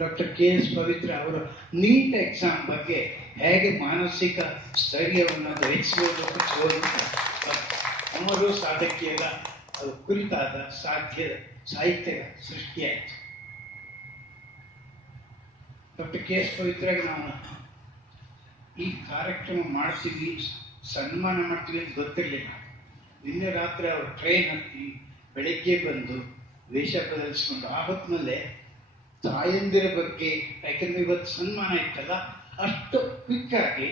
ಡಾಕ್ಟರ್ KS ಪವಿತ್ರ ಅವರ ನೀಟ್ ಎಕ್ಸಾಮ್ ಬಗ್ಗೆ ಹೇಗೆ ಮಾನಸಿಕ ಸ್ಥೈರ್ಯವನ್ನು ಗ್ರಹಿಸಬಹುದು ಅವರು ಸಾಧಕಿಯಲ್ಲ ಅದು ಕುರಿತಾದ ಸಾಹಿತ್ಯ ಸೃಷ್ಟಿಯಾಯಿತು. ಡಾಕ್ಟರ್ KS ಪವಿತ್ರಾಗ ನಾವು ಈ ಕಾರ್ಯಕ್ರಮ ಮಾಡ್ತೀವಿ, ಸನ್ಮಾನ ಮಾಡ್ತೀವಿ ಅಂತ ಗೊತ್ತಿರಲಿಲ್ಲ. ನಿನ್ನೆ ರಾತ್ರಿ ಅವರು ಟ್ರೈನ್ ಹತ್ತಿ ಬೆಳಗ್ಗೆ ಬಂದು ವೇಷ ಬದಲಿಸ್ಕೊಂಡು ಆ ಹೊತ್ತಿನಲ್ಲೇ ತಾಯಂದಿರ ಬಗ್ಗೆ, ಯಾಕಂದ್ರೆ ಇವತ್ತು ಸನ್ಮಾನ ಇತ್ತಲ್ಲ, ಅಷ್ಟು ಕ್ವಿಕ್ ಆಗಿ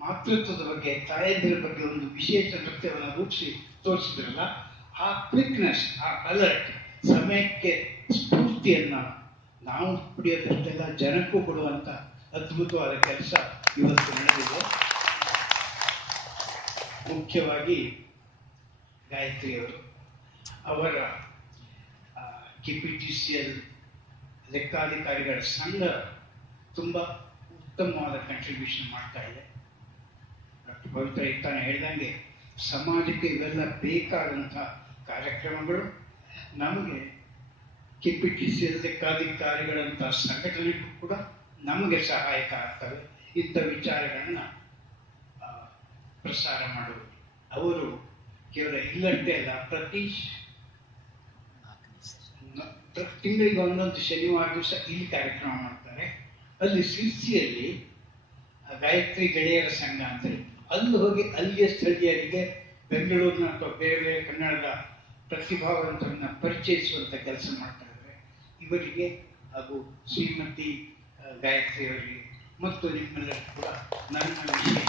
ಮಾತೃತ್ವದ ಬಗ್ಗೆ, ತಾಯಂದಿರ ಬಗ್ಗೆ ಒಂದು ವಿಶೇಷ ನೃತ್ಯವನ್ನು ರೂಪಿಸಿ ತೋರಿಸಿದ್ರಲ್ಲ, ಆ ಕ್ವಿಕ್ನೆಸ್, ಆ ಅಲರ್ಟ್, ಸಮಯಕ್ಕೆ ಸ್ಫೂರ್ತಿಯನ್ನ ನಾವು ಪಡೆಯೋದಷ್ಟೆಲ್ಲ ಜನಕ್ಕೂ ಕೊಡುವಂತ ಅದ್ಭುತವಾದ ಕೆಲಸ ಇವತ್ತು ನಡೆದಿದೆ. ಮುಖ್ಯವಾಗಿ ಗಾಯತ್ರಿಯವರು ಅವರ KPTCL ಲೆಕ್ಕಾಧಿಕಾರಿಗಳ ಸಂಘ ತುಂಬಾ ಉತ್ತಮವಾದ ಕಂಟ್ರಿಬ್ಯೂಷನ್ ಮಾಡ್ತಾ ಇದೆ. ಡಾಕ್ಟರ್ ಪವಿತ್ರ ತಾನು ಹೇಳ್ದಂಗೆ ಸಮಾಜಕ್ಕೆ ಇವೆಲ್ಲ ಬೇಕಾದಂತಹ ಕಾರ್ಯಕ್ರಮಗಳು ನಮಗೆ KPTCL ಲೆಕ್ಕಾಧಿಕಾರಿಗಳಂತಹ ಸಂಘಟನೆಗೂ ಕೂಡ ನಮಗೆ ಸಹಾಯಕ ಆಗ್ತವೆ. ಇಂಥ ವಿಚಾರಗಳನ್ನ ಪ್ರಸಾರ ಮಾಡುವುದು. ಅವರು ಕೇವಲ ಇಲ್ಲಷ್ಟೇ ಅಲ್ಲ, ಪ್ರತಿ ತಿಂಗಳಿಗೆ ಒಂದೊಂದು ಶನಿವಾರ ದಿವಸ ಇಲ್ಲಿ ಕಾರ್ಯಕ್ರಮ ಮಾಡ್ತಾರೆ. ಅಲ್ಲಿ ಸಿರ್ಸಿಯಲ್ಲಿ ಗಾಯತ್ರಿ ಗೆಳೆಯರ ಸಂಘ ಅಂತ ಅಲ್ಲಿ ಹೋಗಿ ಅಲ್ಲಿಯ ಸ್ಥಳೀಯರಿಗೆ ಬೆಂಗಳೂರಿನ ಅಥವಾ ಬೇರೆ ಬೇರೆ ಕನ್ನಡದ ಪ್ರತಿಭಾವಂತರನ್ನ ಪರಿಚಯಿಸುವಂತ ಕೆಲಸ ಮಾಡ್ತಾ ಇದ್ದಾರೆ. ಇವರಿಗೆ ಹಾಗೂ ಶ್ರೀಮತಿ ಗಾಯತ್ರಿ ಅವರಿಗೆ ಮತ್ತು ನಿಮ್ಮೆಲ್ಲರಿಗೂ ಕೂಡ ನನ್ನ ವಿಶೇಷ